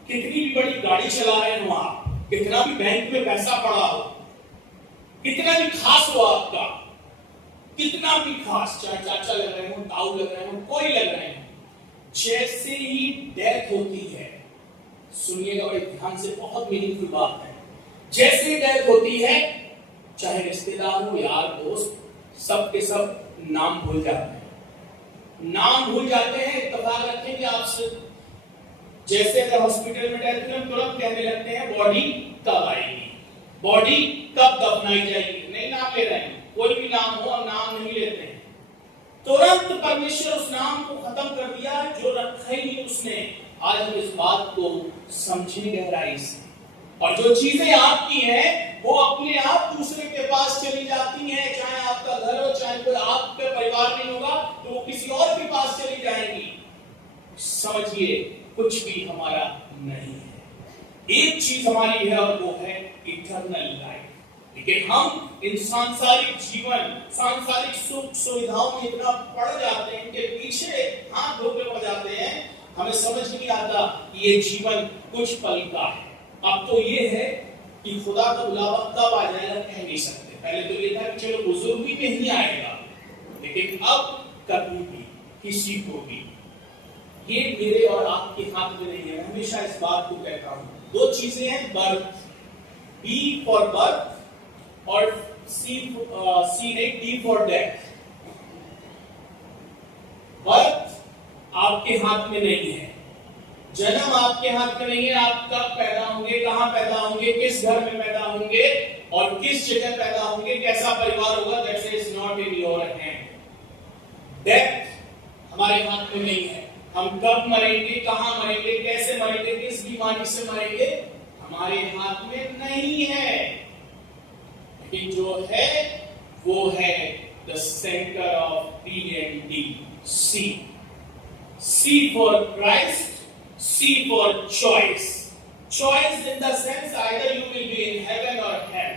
कितनी भी बड़ी गाड़ी चला रहे हो आप, कितना भी बैंक में पैसा पड़ा हो, कितना भी खास हो आपका, कितना भी खास, चाहे चाचा लग रहे हो, ताऊ लग रहे हो, कोई लग रहे हो, जैसे ही डेथ होती है, सुनिएगा बड़े ध्यान से, बहुत मीनिंगफुल बात है। जैसे ही डेथ होती है, चाहे रिश्तेदार हो, यार दोस्त, सब के सब नाम भूल जाते हैं। नाम भूल जाते हैं। इत्तेफाक रखेंगे आपसे, जैसे अगर हॉस्पिटल में डेथ हुई, हम तुरंत कहने लगते हैं बॉडी कब आएगी, बॉडी कब दफनाई जाएगी। नहीं नाम ले रहे हैं, कोई भी नाम हो, नाम नहीं लेते हैं। तुरंत परमेश्वर उस नाम को खत्म कर दिया जो रखा ही नहीं उसने। आज हम इस बात को समझें गहराई से, और जो चीजें आपकी हैं वो अपने आप दूसरे के पास चली जाती हैं। चाहे आपका घर हो, चाहे कोई आपका परिवार नहीं होगा, तो वो किसी और के पास चली जाएंगी। समझिए, कुछ भी हमारा नहीं है। एक चीज हमारी है और वो है इटर्नल लाइफ। लेकिन हम इन सांसारिक जीवन, सांसारिक सुख सुविधाओं में इतना पड़ जाते हैं, इनके पीछे हाथ धोके पड़ जाते हैं, हमें समझ नहीं आता कि ये जीवन कुछ पल का है। अब तो ये है कि खुदा का बुलावा कब आ जाएगा कह नहीं सकते। पहले तो ये था कि चलो बुजुर्गी में ही आएगा, लेकिन अब कभी भी किसी को भी ये मेरे और आपके हाथ में नहीं है। मैं हमेशा इस बात को कहता हूं, दो चीजें हैं, बर्थ, बी फॉर बर्थ और सी नहीं, डी फॉर डेथ। बर्थ आपके हाथ में नहीं है, जन्म आपके हाथ में नहीं है। आप कब पैदा होंगे, कहां पैदा होंगे, किस घर में पैदा होंगे और किस जगह पैदा होंगे, कैसा परिवार होगा, that is not in your hand. Death हमारे हाथ में नहीं है। हम कब मरेंगे, कहां मरेंगे, कैसे मरेंगे, किस बीमारी से मरेंगे, हमारे हाथ में नहीं है। लेकिन जो है वो है the centre of D&D, C। C for Christ, C for choice. Choice in the sense either you will be in heaven or hell.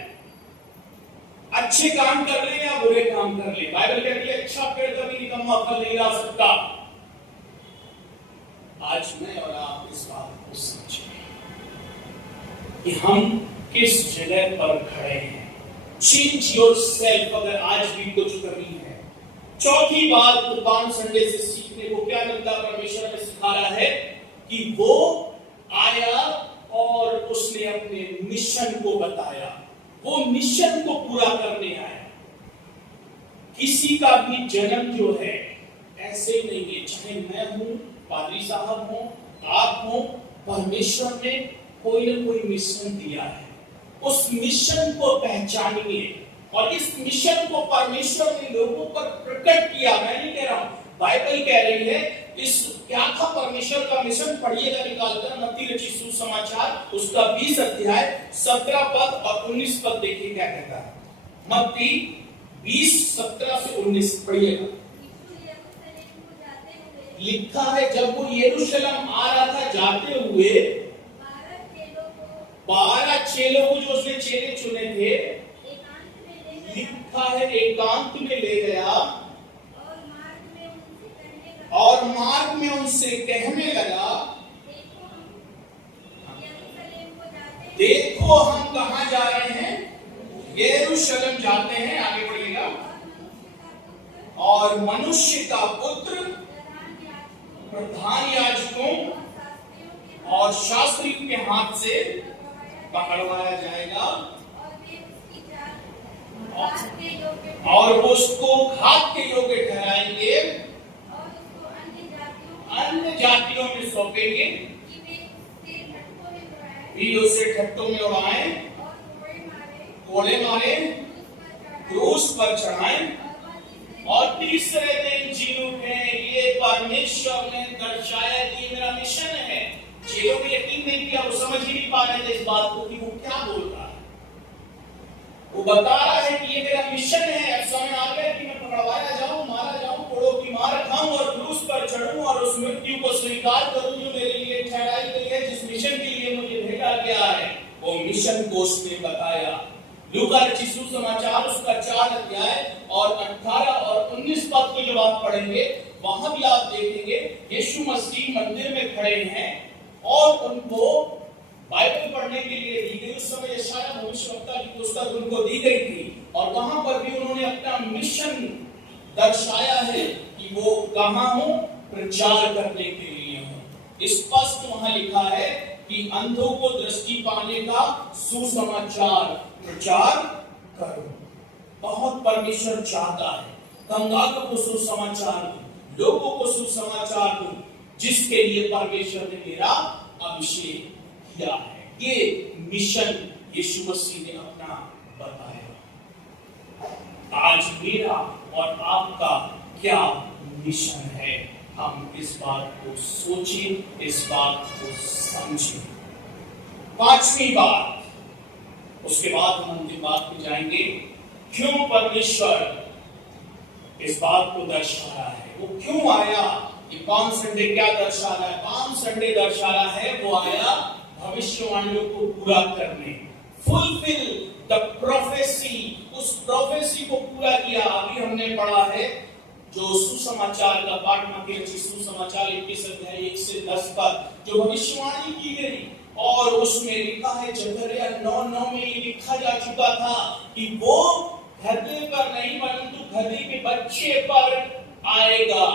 अच्छे काम कर ले या बुरे काम कर ले। बाइबल कहती है अच्छा पेड़ कभी निकम्मा फल नहीं ला सकता। आज मैं और आप इस बात को समझें कि हम किस जगह पर खड़े हैं। Change yourself अगर आज भी कुछ करनी है। चौथी बात पाम संडे से सीखने को क्या मिलता, परमेश्वर ने सिखा रहा है कि वो आया और उसने अपने मिशन को बताया। वो मिशन को पूरा करने आया। किसी का भी जन्म जो है ऐसे नहीं है, चाहे मैं हूं, पादरी साहब हो, आप हो, परमेश्वर ने कोई ना कोई मिशन दिया है। उस मिशन को पहचानिए और इस मिशन को परमेश्वर ने लोगों पर प्रकट किया। मैं नहीं कह रहा हूं, बाइबल कह रही है। इस क्या था परमेश्वर का मिशन, पढ़िएगा निकालकर मत्ती रचित सुसमाचार उसका 20 अध्याय 17 पद और 19 पद देखिए क्या कहता है। मत्ती 20 17 से 19 पढ़िएगा। लिखा है जब वो यरूशलेम आ रहा था जाते हुए 12 चेलों को जो उसने चेले चुने थे, लिखा है एकांत में ले गया और मार्ग में उनसे कहने लगा, देखो हम कहां जा रहे हैं, यरूशलेम जाते हैं। आगे बढ़िएगा। और मनुष्य का पुत्र प्रधान याजकों और शास्त्रियों के हाथ से पकड़वाया जाएगा और वो उसको घात के योग्य ठहराएंगे, अन्य जातियों में सौंपेंगे भी उसे ठट्टों में उड़ाएं, कोड़े मारे, क्रूस पर चढ़ाएं और तीसरे दिन जी उठे। ये परमेश्वर ने दर्शाया कि मेरा मिशन है। चेलों को यकीन नहीं किया, वो समझ ही नहीं पा रहे थे इस बात को कि वो क्या बोल रहा है। वो बता रहा है कि ये मेरा मिशन है। अब समय आ गया कि मैं पकड़वाया जाऊं, मारा जाऊं, कोड़ों की मार खाऊं और क्रूस पर चढ़ूं और उस मृत्यु को स्वीकार करूं जो मेरे लिए ठहराई गई है, जिस मिशन के लिए मुझे भेजा गया है। वो मिशन को उसने बताया। लूका रचित सुसमाचार उसका 4 अध्याय और 18 और 19 पद को जब आप पढ़ेंगे वहां भी आप देखेंगे यीशु मसीह मंदिर में खड़े हैं और उनको बाइबल पढ़ने के लिए दी गई। उस समय यशायाह भविष्यवक्ता की पुस्तक उनको दी गई थी और वहां पर भी उन्होंने अपना मिशन दर्शाया है कि वो कहां हो, प्रचार करने के लिए हो। स्पष्ट वहां लिखा है कि अंधों को दृष्टि पाने का सुसमाचार प्रचार करो। बहुत परमेश्वर चाहता है कंगालों को सुसमाचार दो, लोगों को सुसमाचार दो, जिसके लिए परमेश्वर ने मेरा अभिषेक किया है। ये मिशन यीशु मसीह ने अपना बताया। आज मेरा और आपका क्या मिशन है, हम इस बात को सोचें, इस बात को समझें। पांचवी बात, उसके बाद हम अंतिम बात पे जाएंगे, क्यों परमेश्वर इस बात को दर्शा रहा है, वो क्यों आया। ये पाम संडे क्या दर्शा रहा है? पाम संडे दर्शा रहा है वो आया भविष्यवाणियों को पूरा करने, फुलफिल द प्रोफेसी, उस प्रोफेसी को पूरा किया। अभी हमने पढ़ा है जो सुसमाचार का पाठ, मत्ती रचित सुसमाचार 21 अध्याय 1 से 10 पर जो भविष्यवाणी की गई, और उसमें लिखा है जकरिया 9:9 में ये लिखा जा चुका था कि वो गधे पर नहीं परंतु गधे के बच्चे पर आएगा,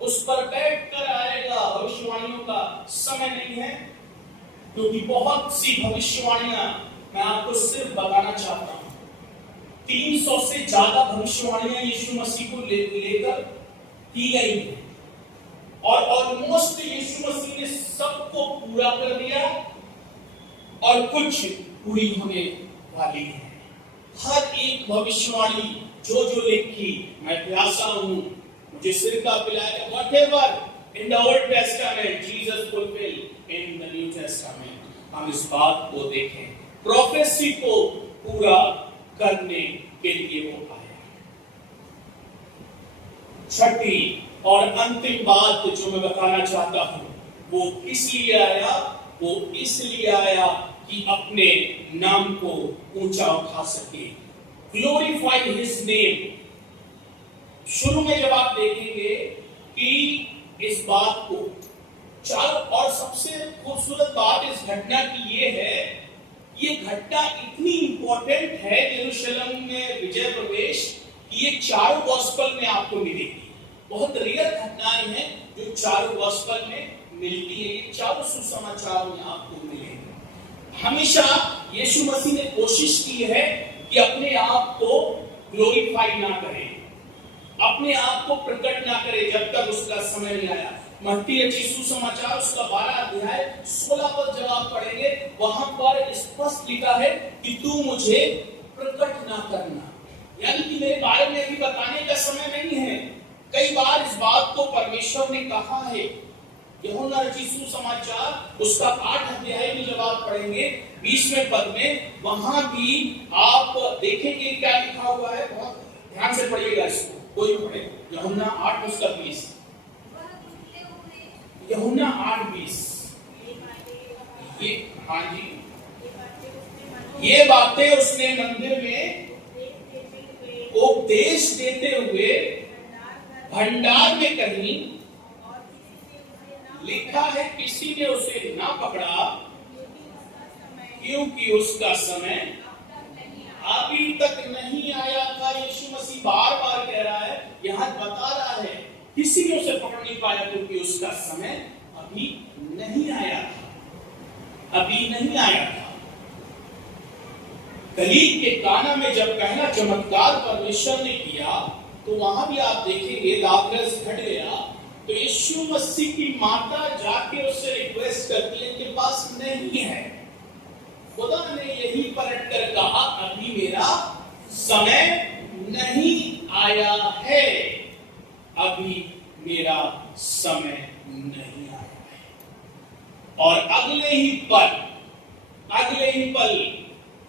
उस पर बैठ कर आएगा। भविष्यवाणियों का समय नहीं है, क्योंकि बहुत सी भविष्यवाणियां मैं आपको सिर्फ बताना चाहता हूं। 300 से ज्यादा भविष्यवाणियां यीशु मसीह को लेकर की गई है, और ऑलमोस्ट यीशु मसीह ने सबको पूरा कर दिया, और कुछ पूरी होने वाली है। हर एक भविष्यवाणी जो लिखी, मैं प्यासा हूं, मुझे सिर का पिलाएगा, whatever in the Old Testament Jesus fulfil in the New Testament. हम इस बात को देखें, प्रोफेसी को पूरा करने के लिए वो आया। छठी और अंतिम बात जो मैं बताना चाहता हूं, वो किस लिए आया? वो इसलिए आया कि अपने नाम को ऊंचा उठा सके, ग्लोरीफाई हिज नेम। शुरू में जब आप देखेंगे कि इस बात को चारों, और सबसे खूबसूरत बात इस घटना की ये है, ये घटना इतनी इंपॉर्टेंट है यरूशलेम में विजय प्रवेश, ये चारों गॉस्पेल में आपको मिलेगी। बहुत रेयर घटनाएं हैं जो चारों गॉस्पेल में मिलती है, ये चारों सुसमाचार में आपको मिलेंगे। हमेशा यीशु मसीह ने कोशिश की है कि अपने आप को ग्लोरीफाई ना करे, अपने आप को प्रकट ना करे जब तक उसका समय नहीं आया। मत्ती रचित सुसमाचार उसका 12 अध्याय 16 पद जब आप पढ़ेंगे, वहां पर स्पष्ट लिखा है कि तू मुझे प्रकट ना करना, यानी कि मेरे बारे में भी बताने का समय नहीं है। कई बार इस बात को परमेश्वर ने कहा है। यूहन्ना रचित सुसमाचार उसका 8 अध्याय में जब आप पढ़ेंगे 20वें पद में, वहां भी आप देखेंगे क्या लिखा हुआ है। बहुत ध्यान से पढ़िएगा इसको, कोई भी पढ़े। यूहन्ना 8 उसका 20, यूहन्ना 8:20, ये हाँ जी, ये बातें उसने मंदिर में उपदेश देते हुए भंडार में कहीं, लिखा है किसी ने उसे ना पकड़ा क्योंकि उसका समय अभी तक नहीं आया था। यीशु मसीह बार बार कह रहा है, यहां बता रहा है किसी ने उसे पकड़ नहीं पाया क्योंकि उसका समय अभी नहीं आया था, अभी नहीं आया था। गलील के काना में जब पहला चमत्कार परमेश्वर ने किया, तो वहां भी आप देखेंगे लाजरस घट गया, तो यीशु मसीह की माता जाके उससे रिक्वेस्ट करती है, तेरे पास नहीं है। खुदा ने यही पलट कर कहा, अभी मेरा समय नहीं आया है, अभी मेरा समय नहीं आया है। और अगले ही पल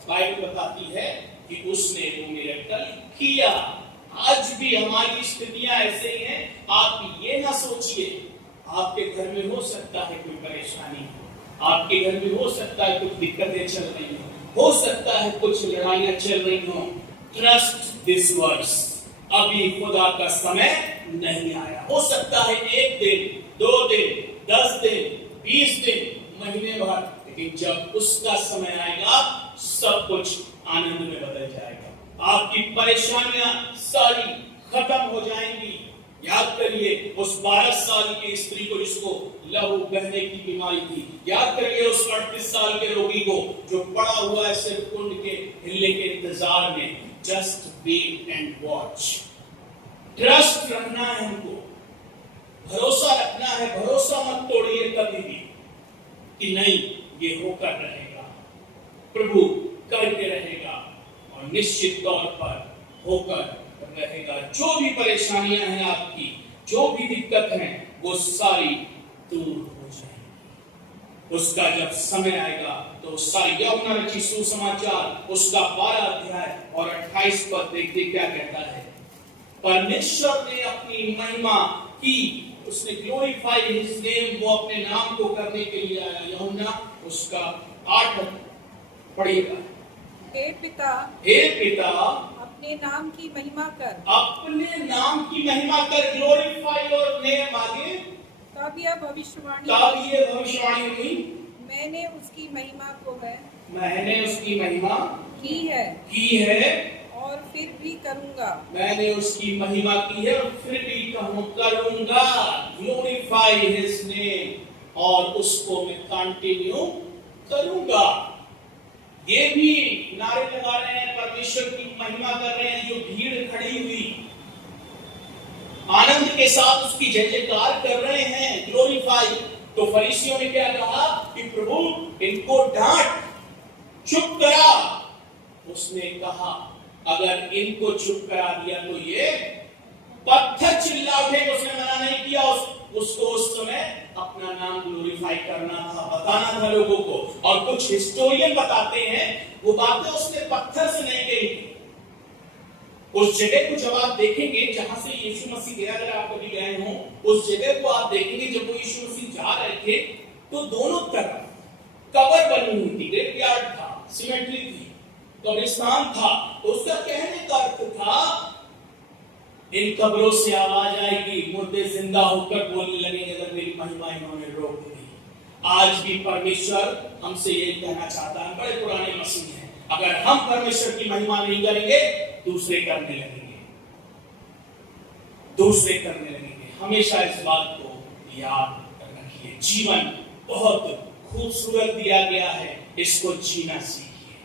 बाइबल बताती है कि उसने वो मिरेकल किया। आज भी हमारी स्थितियां ऐसे ही हैं। आप ये ना सोचिए, आपके घर में हो सकता है कोई परेशानी, आपके घर में हो सकता है कुछ दिक्कतें चल रही हो सकता है कुछ लड़ाइयां चल रही हो। ट्रस्ट दिस वर्ड्स, अभी खुदा का समय नहीं आया। हो सकता है 1 दिन, 2 दिन, 10 दिन, 20 दिन, महीने भर, लेकिन जब उसका समय आएगा सब कुछ आनंद में बदल जाएगा। आपकी परेशानियां सारी खत्म हो जाएंगी। याद करिए उस 12 साल की स्त्री को जिसको लहू बहने की बीमारी थी। याद करिए उस 38 साल के रोगी को जो पड़ा हुआ है सिर्फ कुंड के हिलने के इंतजार में। Just wait and watch. Trust रखना है हमको, भरोसा रखना है। भरोसा मत तोड़िए कभी भी कि नहीं ये होकर रहेगा, प्रभु करके रहेगा, और निश्चित तौर पर होकर रहेगा। जो भी परेशानियां हैं आपकी, जो भी दिक्कत है, वो सारी दूर हो जाएंगी। उसका जब समय आएगा तो उसका यूहन्ना रचित सुसमाचार उसका 12 अध्याय और 28 पद देखिए क्या कहता है। परमेश्वर ने अपनी महिमा की, उसने ग्लोरीफाई हिज नेम, वो अपने नाम को करने के लिए आया। यूहन्ना उसका 8 पढ़िएगा। हे पिता अपने नाम की महिमा कर, अपने नाम की महिमा कर, ग्लोरीफाई योर नेम। आगे तब यह भविष्यवाणी हुई, मैंने उसकी महिमा की है और फिर भी करूंगा। मैंने उसकी महिमा की है और फिर भी करूंगा। ग्लोरीफाई हिज नेम, और उसको मैं कंटिन्यू करूंगा। ये भी नारे लगा रहे हैं, परमेश्वर की महिमा कर रहे हैं। जो भीड़ खड़ी हुई आनंद के साथ उसकी जय जयकार कर रहे हैं, ग्लोरीफाई। तो फरीसियों ने क्या कहा कि प्रभु इनको डांट, चुप करा। उसने कहा अगर इनको चुप करा दिया तो ये पत्थर चिल्ला उठेंगे। उसने मना नहीं किया, उसको उस समय अपना नाम ग्लोरीफाई करना था, बताना था लोगों को। और कुछ हिस्टोरियन बताते हैं वो बातें उसने पत्थर से नहीं कही। उस जगह को जब आप देखेंगे जहां से यीशु मसीह गया, अगर आप कभी गए हो उस जगह को आप देखेंगे, जब वो यीशु मसीह जा रहे थे तो दोनों तरफ कब्र बनी हुई थी, ग्रेवयार्ड था, सिमेट्री थी, कब्रिस्तान था। तो उसका कहने का अर्थ था इन कब्रों से आवाज आएगी, मुर्दे जिंदा होकर बोलने लगेंगे अगर मेरी महिमा इन्होंने रोक दी। आज भी परमेश्वर हमसे यही कहना चाहता है। बड़े पुराने मसीह हैं, अगर हम परमेश्वर की महिमा नहीं करेंगे दूसरे करने लगेंगे, हमेशा इस बात को याद रखिए। जीवन बहुत खूबसूरत दिया गया है, इसको जीना सीखिए,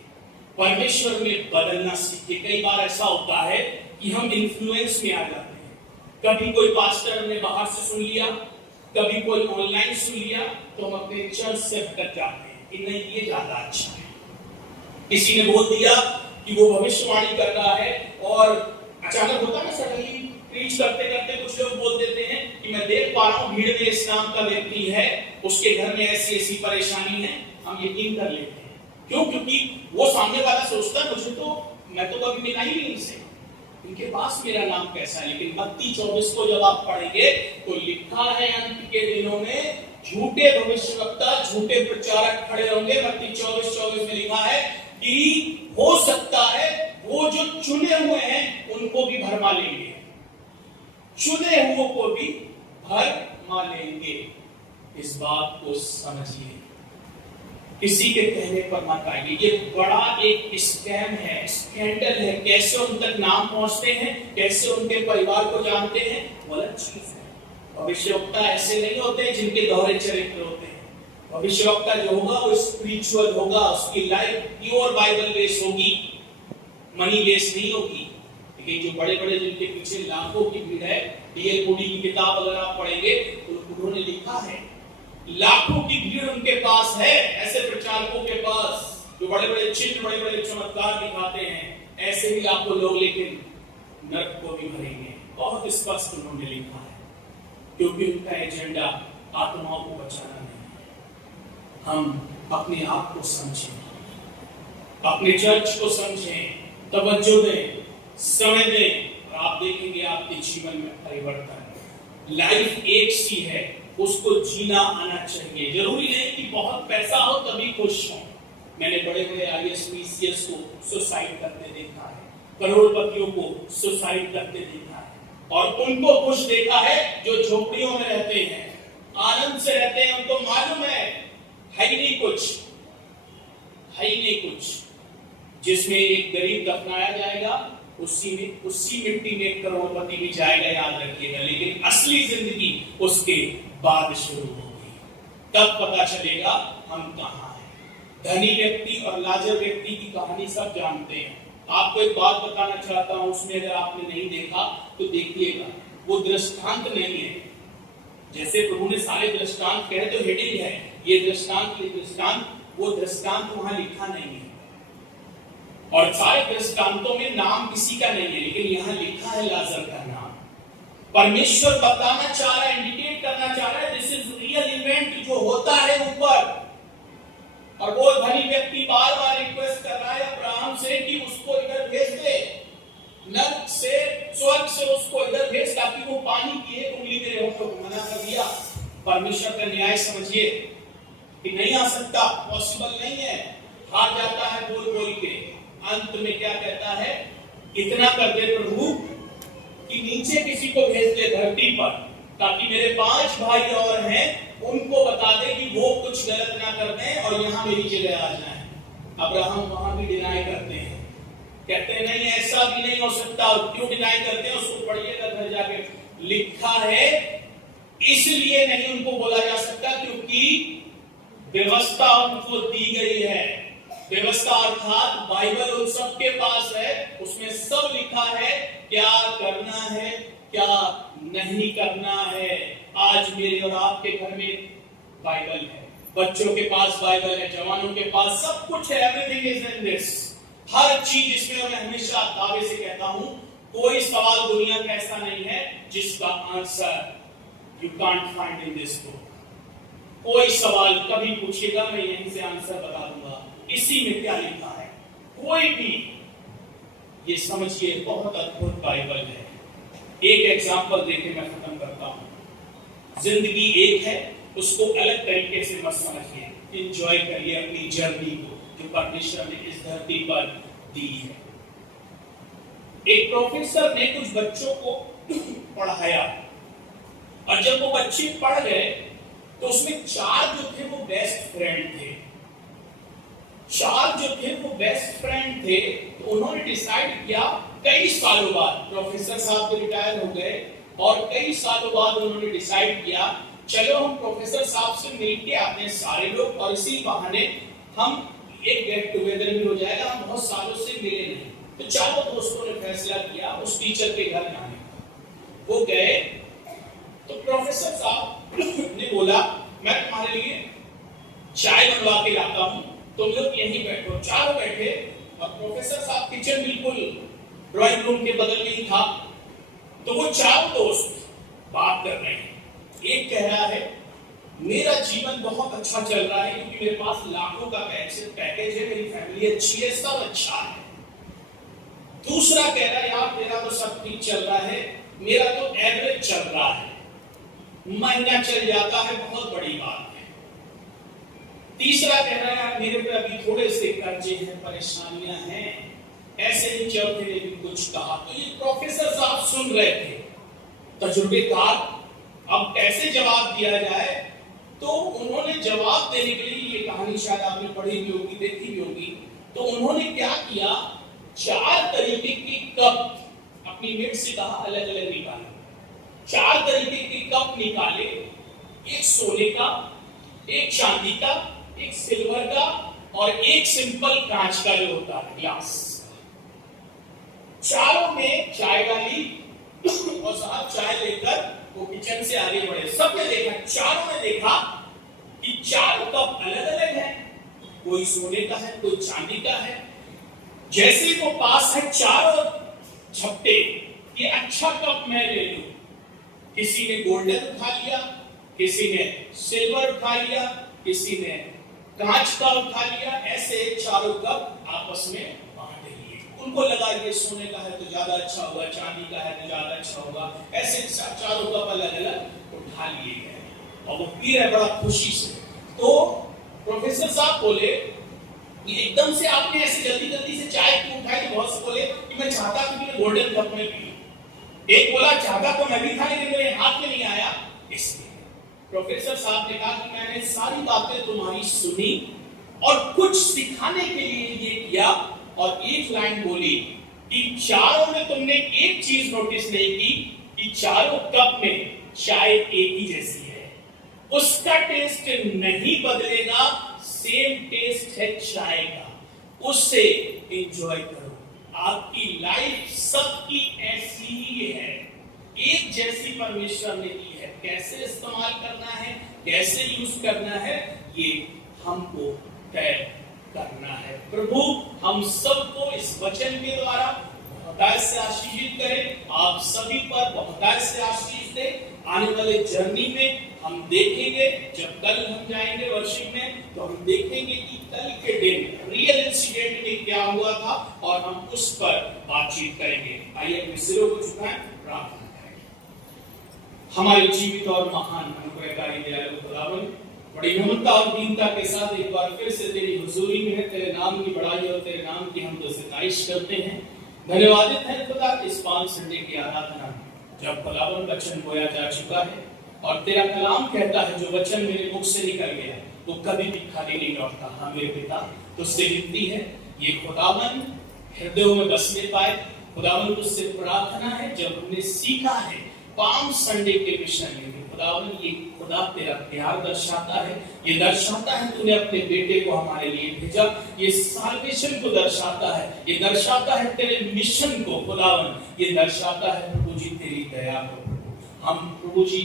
परमेश्वर में बदलना सीखिए। कई बार ऐसा होता है कि हम इन्फ्लुएंस में आ जाते हैं। कभी कोई पास्टर ने बाहर से सुन लिया, कभी कोई ऑनलाइन सुन लिया, तो हम अपने चर्च से भटक जाते हैं कि नहीं ये ज्यादा अच्छा है। किसी ने बोल दिया कि वो भविष्यवाणी कर रहा है, और अचानक होता है सडनली प्रीच करते करते कुछ लोग बोल देते हैं कि मैं देख पा रहा हूं भीड़ में इस नाम का व्यक्ति है, उसके घर में ऐसी ऐसी परेशानी है, हम यकीन कर लेते हैं। क्यों? क्योंकि वो सामने वाला सोचता है मैं तो कभी मिला ही नहीं इनसे, इनके पास मेरा नाम कैसा है। लेकिन मत्ती 24 को जब आप पढ़ेंगे तो लिखा है अंत के दिनों में झूठे भविष्यवक्ता, झूठे प्रचारक खड़े होंगे। मत्ती 24:24 में लिखा है कि हो सकता है वो जो चुने हुए हैं उनको भी भरमा लेंगे, चुने हुओं को भी भरमा लेंगे। इस बात को समझिए, किसी के कहने पर मत आइए। ये बड़ा एक स्कैम है, स्कैंडल है। कैसे उन तक नाम पहुंचते हैं, कैसे उनके परिवार को जानते हैं, गलत चीज है। भविष्यवक्ता ऐसे नहीं होते जिनके दोहरे चरित्र होते हैं। भविष्यवक्ता जो होगा वो स्पिरिचुअल होगा, उसकी लाइफ प्योर बाइबल बेस होगी, मनी बेस नहीं होगी। लेकिन जो बड़े बड़े जिनके पीछे लाखों की भीड़ है, डीएल मूडी की किताब अगर आप पढ़ेंगे तो उन्होंने लिखा है लाखों की भीड़ उनके पास है, ऐसे प्रचारकों के पास जो बड़े बड़े चिन्ह, बड़े बड़े चमत्कार दिखाते हैं। ऐसे ही लाखों लोग लेकिन नरक को भी भरेंगे। बहुत स्पष्ट उन्होंने लिखा है, क्योंकि उनका एजेंडा आत्माओं को बचाना नहीं है। हम अपने आप को समझें, अपने चर्च को समझें, तवज्जो दें, समय दें, और आप देखेंगे आपके जीवन में परिवर्तन। लाइफ एक सी है, उसको जीना आना चाहिए। जरूरी नहीं कि बहुत पैसा हो तभी खुश हो। मैंने बड़े बड़े IAS PCS को सुसाइड करते देखा है, करोड़पतियों को सुसाइड करते देखा है, और उनको खुश देखा है जो झोपड़ियों में रहते हैं, आनंद से रहते हैं। उनको मालूम है ही नहीं कुछ। जिसमें एक गरीब दफनाया जाएगा उसी मिट्टी में करोड़पति भी जाएगा, याद रखिएगा। लेकिन असली जिंदगी उसके बाद शुरू होगी, तब पता चलेगा हम कहां हैं। धनी व्यक्ति और लाजर व्यक्ति की कहानी सब जानते हैं। आपको एक बात बताना चाहता हूं, उसमें अगर आपने नहीं देखा तो देखिएगा। वो दृष्टांत नहीं है, जैसे प्रभु ने सारे दृष्टांत कहे तो हेडिंग है ये दृष्टांत, वो दृष्टांत वहां लिखा नहीं है। और सारे दृष्टांतों में नाम किसी का नहीं है, लेकिन यहां लिखा है लाजर का नाम। परमेश्वर बताना चाह रहा है, इंडिकेट करना चाह रहा है, दिस इज रियल इवेंट जो होता है ऊपर, और वो धनी व्यक्ति बार बार रिक्वेस्ट कर रहा है अब्राहम से कि उसको इधर भेज दे, नर्क से, स्वर्ग से उसको इधर भेज, ताकि वो पानी की एक उंगली मेरे होठों को मना कर दिया। परमेश्वर का न्याय समझिए कि नहीं आ सकता, पॉसिबल नहीं है, हार जाता है बोल बोल के। अंत में क्या कहता है, इतना कर दे प्रभु कि नीचे किसी को भेज दे धरती पर, ताकि मेरे 5 भाई और हैं, उनको बता दे कि वो कुछ गलत ना कर दें और यहां मेरी जगह आ जाए। अब्राहम वहां भी डिनाई करते हैं, कहते हैं नहीं ऐसा भी नहीं हो सकता। क्यों डिनाई करते हैं उसको पढ़िएगा घर जाके, लिखा है इसलिए नहीं उनको बोला जा सकता क्योंकि व्यवस्था उनको दी गई है। व्यवस्था अर्थात बाइबल उन सबके पास है, उसमें सब लिखा है क्या करना है क्या नहीं करना है। आज मेरे और आपके घर में बाइबल है, बच्चों के पास बाइबल है, जवानों के पास सब कुछ है, एवरीथिंग इज इन दिस, हर चीज इसमें। मैं हमेशा दावे से कहता हूं कोई सवाल दुनिया का ऐसा नहीं है जिसका answer you can't find in this book. कोई सवाल कभी पूछेगा मैं यहीं से आंसर बता दूंगा, इसी में क्या लिखा है। कोई भी ये समझिए बहुत अद्भुत बाइबल है। एक एग्जांपल देके मैं खत्म करता हूं। जिंदगी एक है, उसको अलग तरीके से मत समझिए, एंजॉय करिए अपनी जर्नी को जो परमेश्वर ने इस धरती पर दी है। एक प्रोफेसर ने कुछ बच्चों को पढ़ाया और जब वो बच्चे पढ़ गए तो उसमें 4 जो थे वो बेस्ट फ्रेंड थे। 4 जो थे वो बेस्ट फ्रेंड थे, तो उन्होंने डिसाइड किया कई सालों बाद, प्रोफेसर साहब तो रिटायर हो गए और कई सालों बाद उन्होंने डिसाइड किया चलो हम प्रोफेसर साहब से मिलके आते हैं सारे लोग, और इसी बहाने हम एक गेट टुगेदर भी हो जाएगा, हम बहुत सालों से मिले नहीं। तो चारों दोस्तों ने फैसला किया उस टीचर के घर जाने का। वो गए तो प्रोफेसर साहब ने बोला मैं तुम्हारे लिए चाय बनवा के लाता हूं, तुम लोग यहीं बैठो। चारों बैठे और प्रोफेसर साहब किचन बिल्कुल ड्राइंग रूम के बगल में ही था। तो वो चारों दोस्त बात कर रहे हैं। एक कह रहा है मेरा जीवन बहुत अच्छा चल रहा है क्योंकि मेरे पास लाखों का पैकेज है, मेरी फैमिली अच्छी है, सब अच्छा है। दूसरा कह रहा है यार मेरा तो सब ठीक चल रहा है, मेरा तो एवरेज चल रहा है, महीना चल जाता है, बहुत बड़ी बात है। तीसरा कह रहा है मेरे पे अभी थोड़े से कर्जे हैं, परेशानियां हैं, ऐसे ही चौथे ने भी कुछ कहा। तो ये प्रोफेसर साहब सुन रहे थे, तजुर्बेकार, अब कैसे जवाब दिया जाए। तो उन्होंने जवाब देने के लिए, ये कहानी शायद आपने पढ़ी भी होगी, देखी भी होगी, तो उन्होंने क्या किया 4 तरीके की कप अपनी मेट से कहा अलग अलग निकाले। 4 तरीके के कप निकाले, एक सोने का, एक चांदी का, एक सिल्वर का और एक सिंपल कांच का जो होता है ग्लास। चारों में चाय डाली और साहब चाय लेकर वो किचन से आगे बढ़े। सबने देखा, चारों ने देखा कि 4 कप अलग अलग हैं, कोई सोने का है, कोई चांदी का है। जैसे वो पास है चारों झपटे कि अच्छा कप मैं ले लूं, किसी ने गोल्डन उठा लिया, किसी ने सिल्वर उठा लिया, किसी ने कांच का उठा लिया। ऐसे चारों कप आपस में बांट लिए। उनको लगा ये सोने का है तो ज्यादा अच्छा होगा, चांदी का है तो ज्यादा अच्छा होगा। ऐसे चारों कप अलग अलग उठा लिए गए और वो पी रहे बड़ा खुशी से। तो प्रोफेसर साहब बोले एकदम से आपने ऐसे जल्दी जल्दी से चाय क्यों उठाई। बहुत से बोले कि मैं चाहता था कि मैं गोल्डन कप में पी। एक बोला चाहता तो मैं भी था लेकिन मेरे हाथ में नहीं आया इसलिए। प्रोफेसर साहब ने कहा कि मैंने सारी बातें तुम्हारी सुनी और कुछ सिखाने के लिए ये किया, और एक लाइन बोली कि चारों में तुमने एक चीज नोटिस नहीं की कि चारों कप में चाय एक ही जैसी है, उसका टेस्ट नहीं बदलेगा, सेम टेस्ट है चाय का, उससे एंजॉय करो। आपकी लाइफ सबकी ऐसी ही है, एक जैसी परमेश्वर ने दी है। कैसे इस्तेमाल करना है, कैसे यूज करना है, ये हमको तय करना है। प्रभु हम सबको इस वचन के द्वारा बहुतायत से आशीषित करे, आप सभी पर बहुतायत से आशीष दे। आने वाले जर्नी में हम देखेंगे, जब कल हम जाएंगे वर्शिप में, तो हम देखेंगे कि कल के दिन रियल इंसिडेंट में क्या हुआ था और हम उस पर बातचीत करेंगे। आइए अपने सिरों को झुकाएं, प्रार्थना करें। हमारे जीवित और महान अनुग्रहकारी दयालु खुदावन, बड़ी नम्रता और दीनता के साथ एक बार फिर से तेरी हुजूरी में है, तेरे नाम की बड़ाई और तेरे नाम की हम तो सिताइश करते हैं। धन्यवादित है खुदा इस पांच संडे की आराधना जब खुदावन वचन बोया जा चुका है और तेरा कलाम कहता है जो वचन मेरे मुख से निकल गया वो कभी भी खाली नहीं लौटता। हाँ मेरे पिता, तुझसे विनती है ये खुदावन हृदयों में बसने पाए। खुदावन तुझसे प्रार्थना है जब हमने सीखा है पाम संडे के विषय में, खुदावन ये खुदा तेरा प्यार दर्शाता है, ये दर्शाता है तूने अपने बेटे को हमारे लिए भेजा, ये साल्वेशन को दर्शाता है, ये दर्शाता है तेरे मिशन को खुदावन, ये दर्शाता है प्रभु जी तेरी दया को। हम प्रभु जी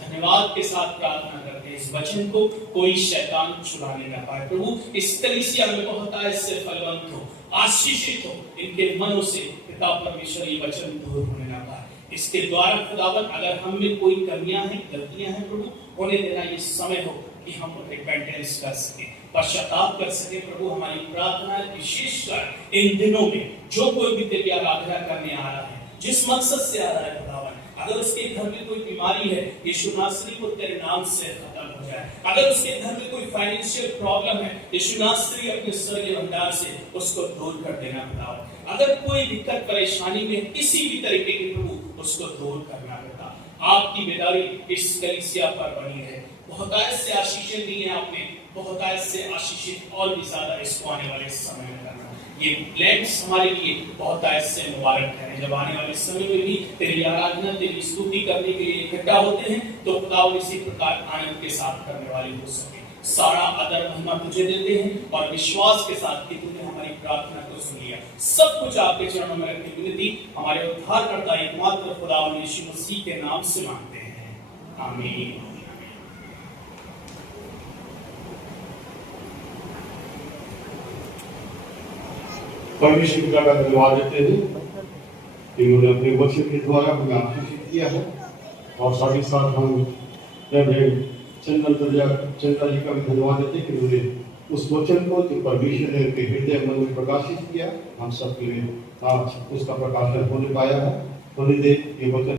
धन्यवाद के साथ प्रार्थना करते हैं इस वचन को कोई शैतान छुड़ाने ना पाए। प्रभु इस कलीसिया में बहुत इससे फलवंत हो, आशीषित हो, इनके मनों से पिता परमेश्वर ये वचन दूर होने ना पाए। इसके द्वारा खुदावन अगर हम में कोई कमियां हैं, गलतियां हैं प्रभु, होने देना ये समय हो कि हम रिपेंटेंस कर सके, पश्चाताप कर सके। प्रभु हमारी प्रार्थना विशेषकर इन दिनों में जो कोई भी तेरी आराधना करने आ रहा है, जिस मकसद से आ रहा है खुदावन, अगर उसके घर में कोई बीमारी है यीशु नासरी को तेरे नाम से खत्म हो जाए। अगर उसके घर में कोई फाइनेंशियल प्रॉब्लम है यीशु नासरी अपने स्वर्गीय भंडार से उसको दूर कर देना खुदावन। अगर कोई दिक्कत परेशानी में किसी भी तरीके की प्रभु उसको दूर करना पिता। आपकी बेदारी इस कलीसिया पर बनी है। बहुत ऐसे आशीषें दी हैं आपने, बहुत ऐसे आशीषित और भी ज्यादा इसको आने वाले समय में करना। ये ब्लेंड्स हमारे लिए बहुत ऐसे मुबारक है जब आने वाले समय में भी तेरी आराधना तेरी स्तुति करने के लिए इकट्ठा होते हैं तो खुदावन इसी प्रकार आनंद के साथ करने वाले हो सके। सारा आदर महिमा तुझे देते हैं और विश्वास के साथ कि तूने हमारी प्रार्थना को सुन लिया। सब कुछ आपके चरणों में रखने की विनती हमारे उद्धारकर्ता एकमात्र खुदावन यीशु मसीह के नाम से मांगते हैं, आमीन। परमेश्वर पिता का धन्यवाद देते हैं कि उन्होंने अपने वचन के द्वारा हमें आशीषित किया है और साथ ही साथ हम चंद्रा जी का भी धन्यवाद देते हैं कि उन्होंने उस वचन को जो परमेश्वर ने उनके हृदय मन में प्रकाशित किया हम सब के लिए आज उसका प्रकाशन होने पाया है। होने दे ये वचन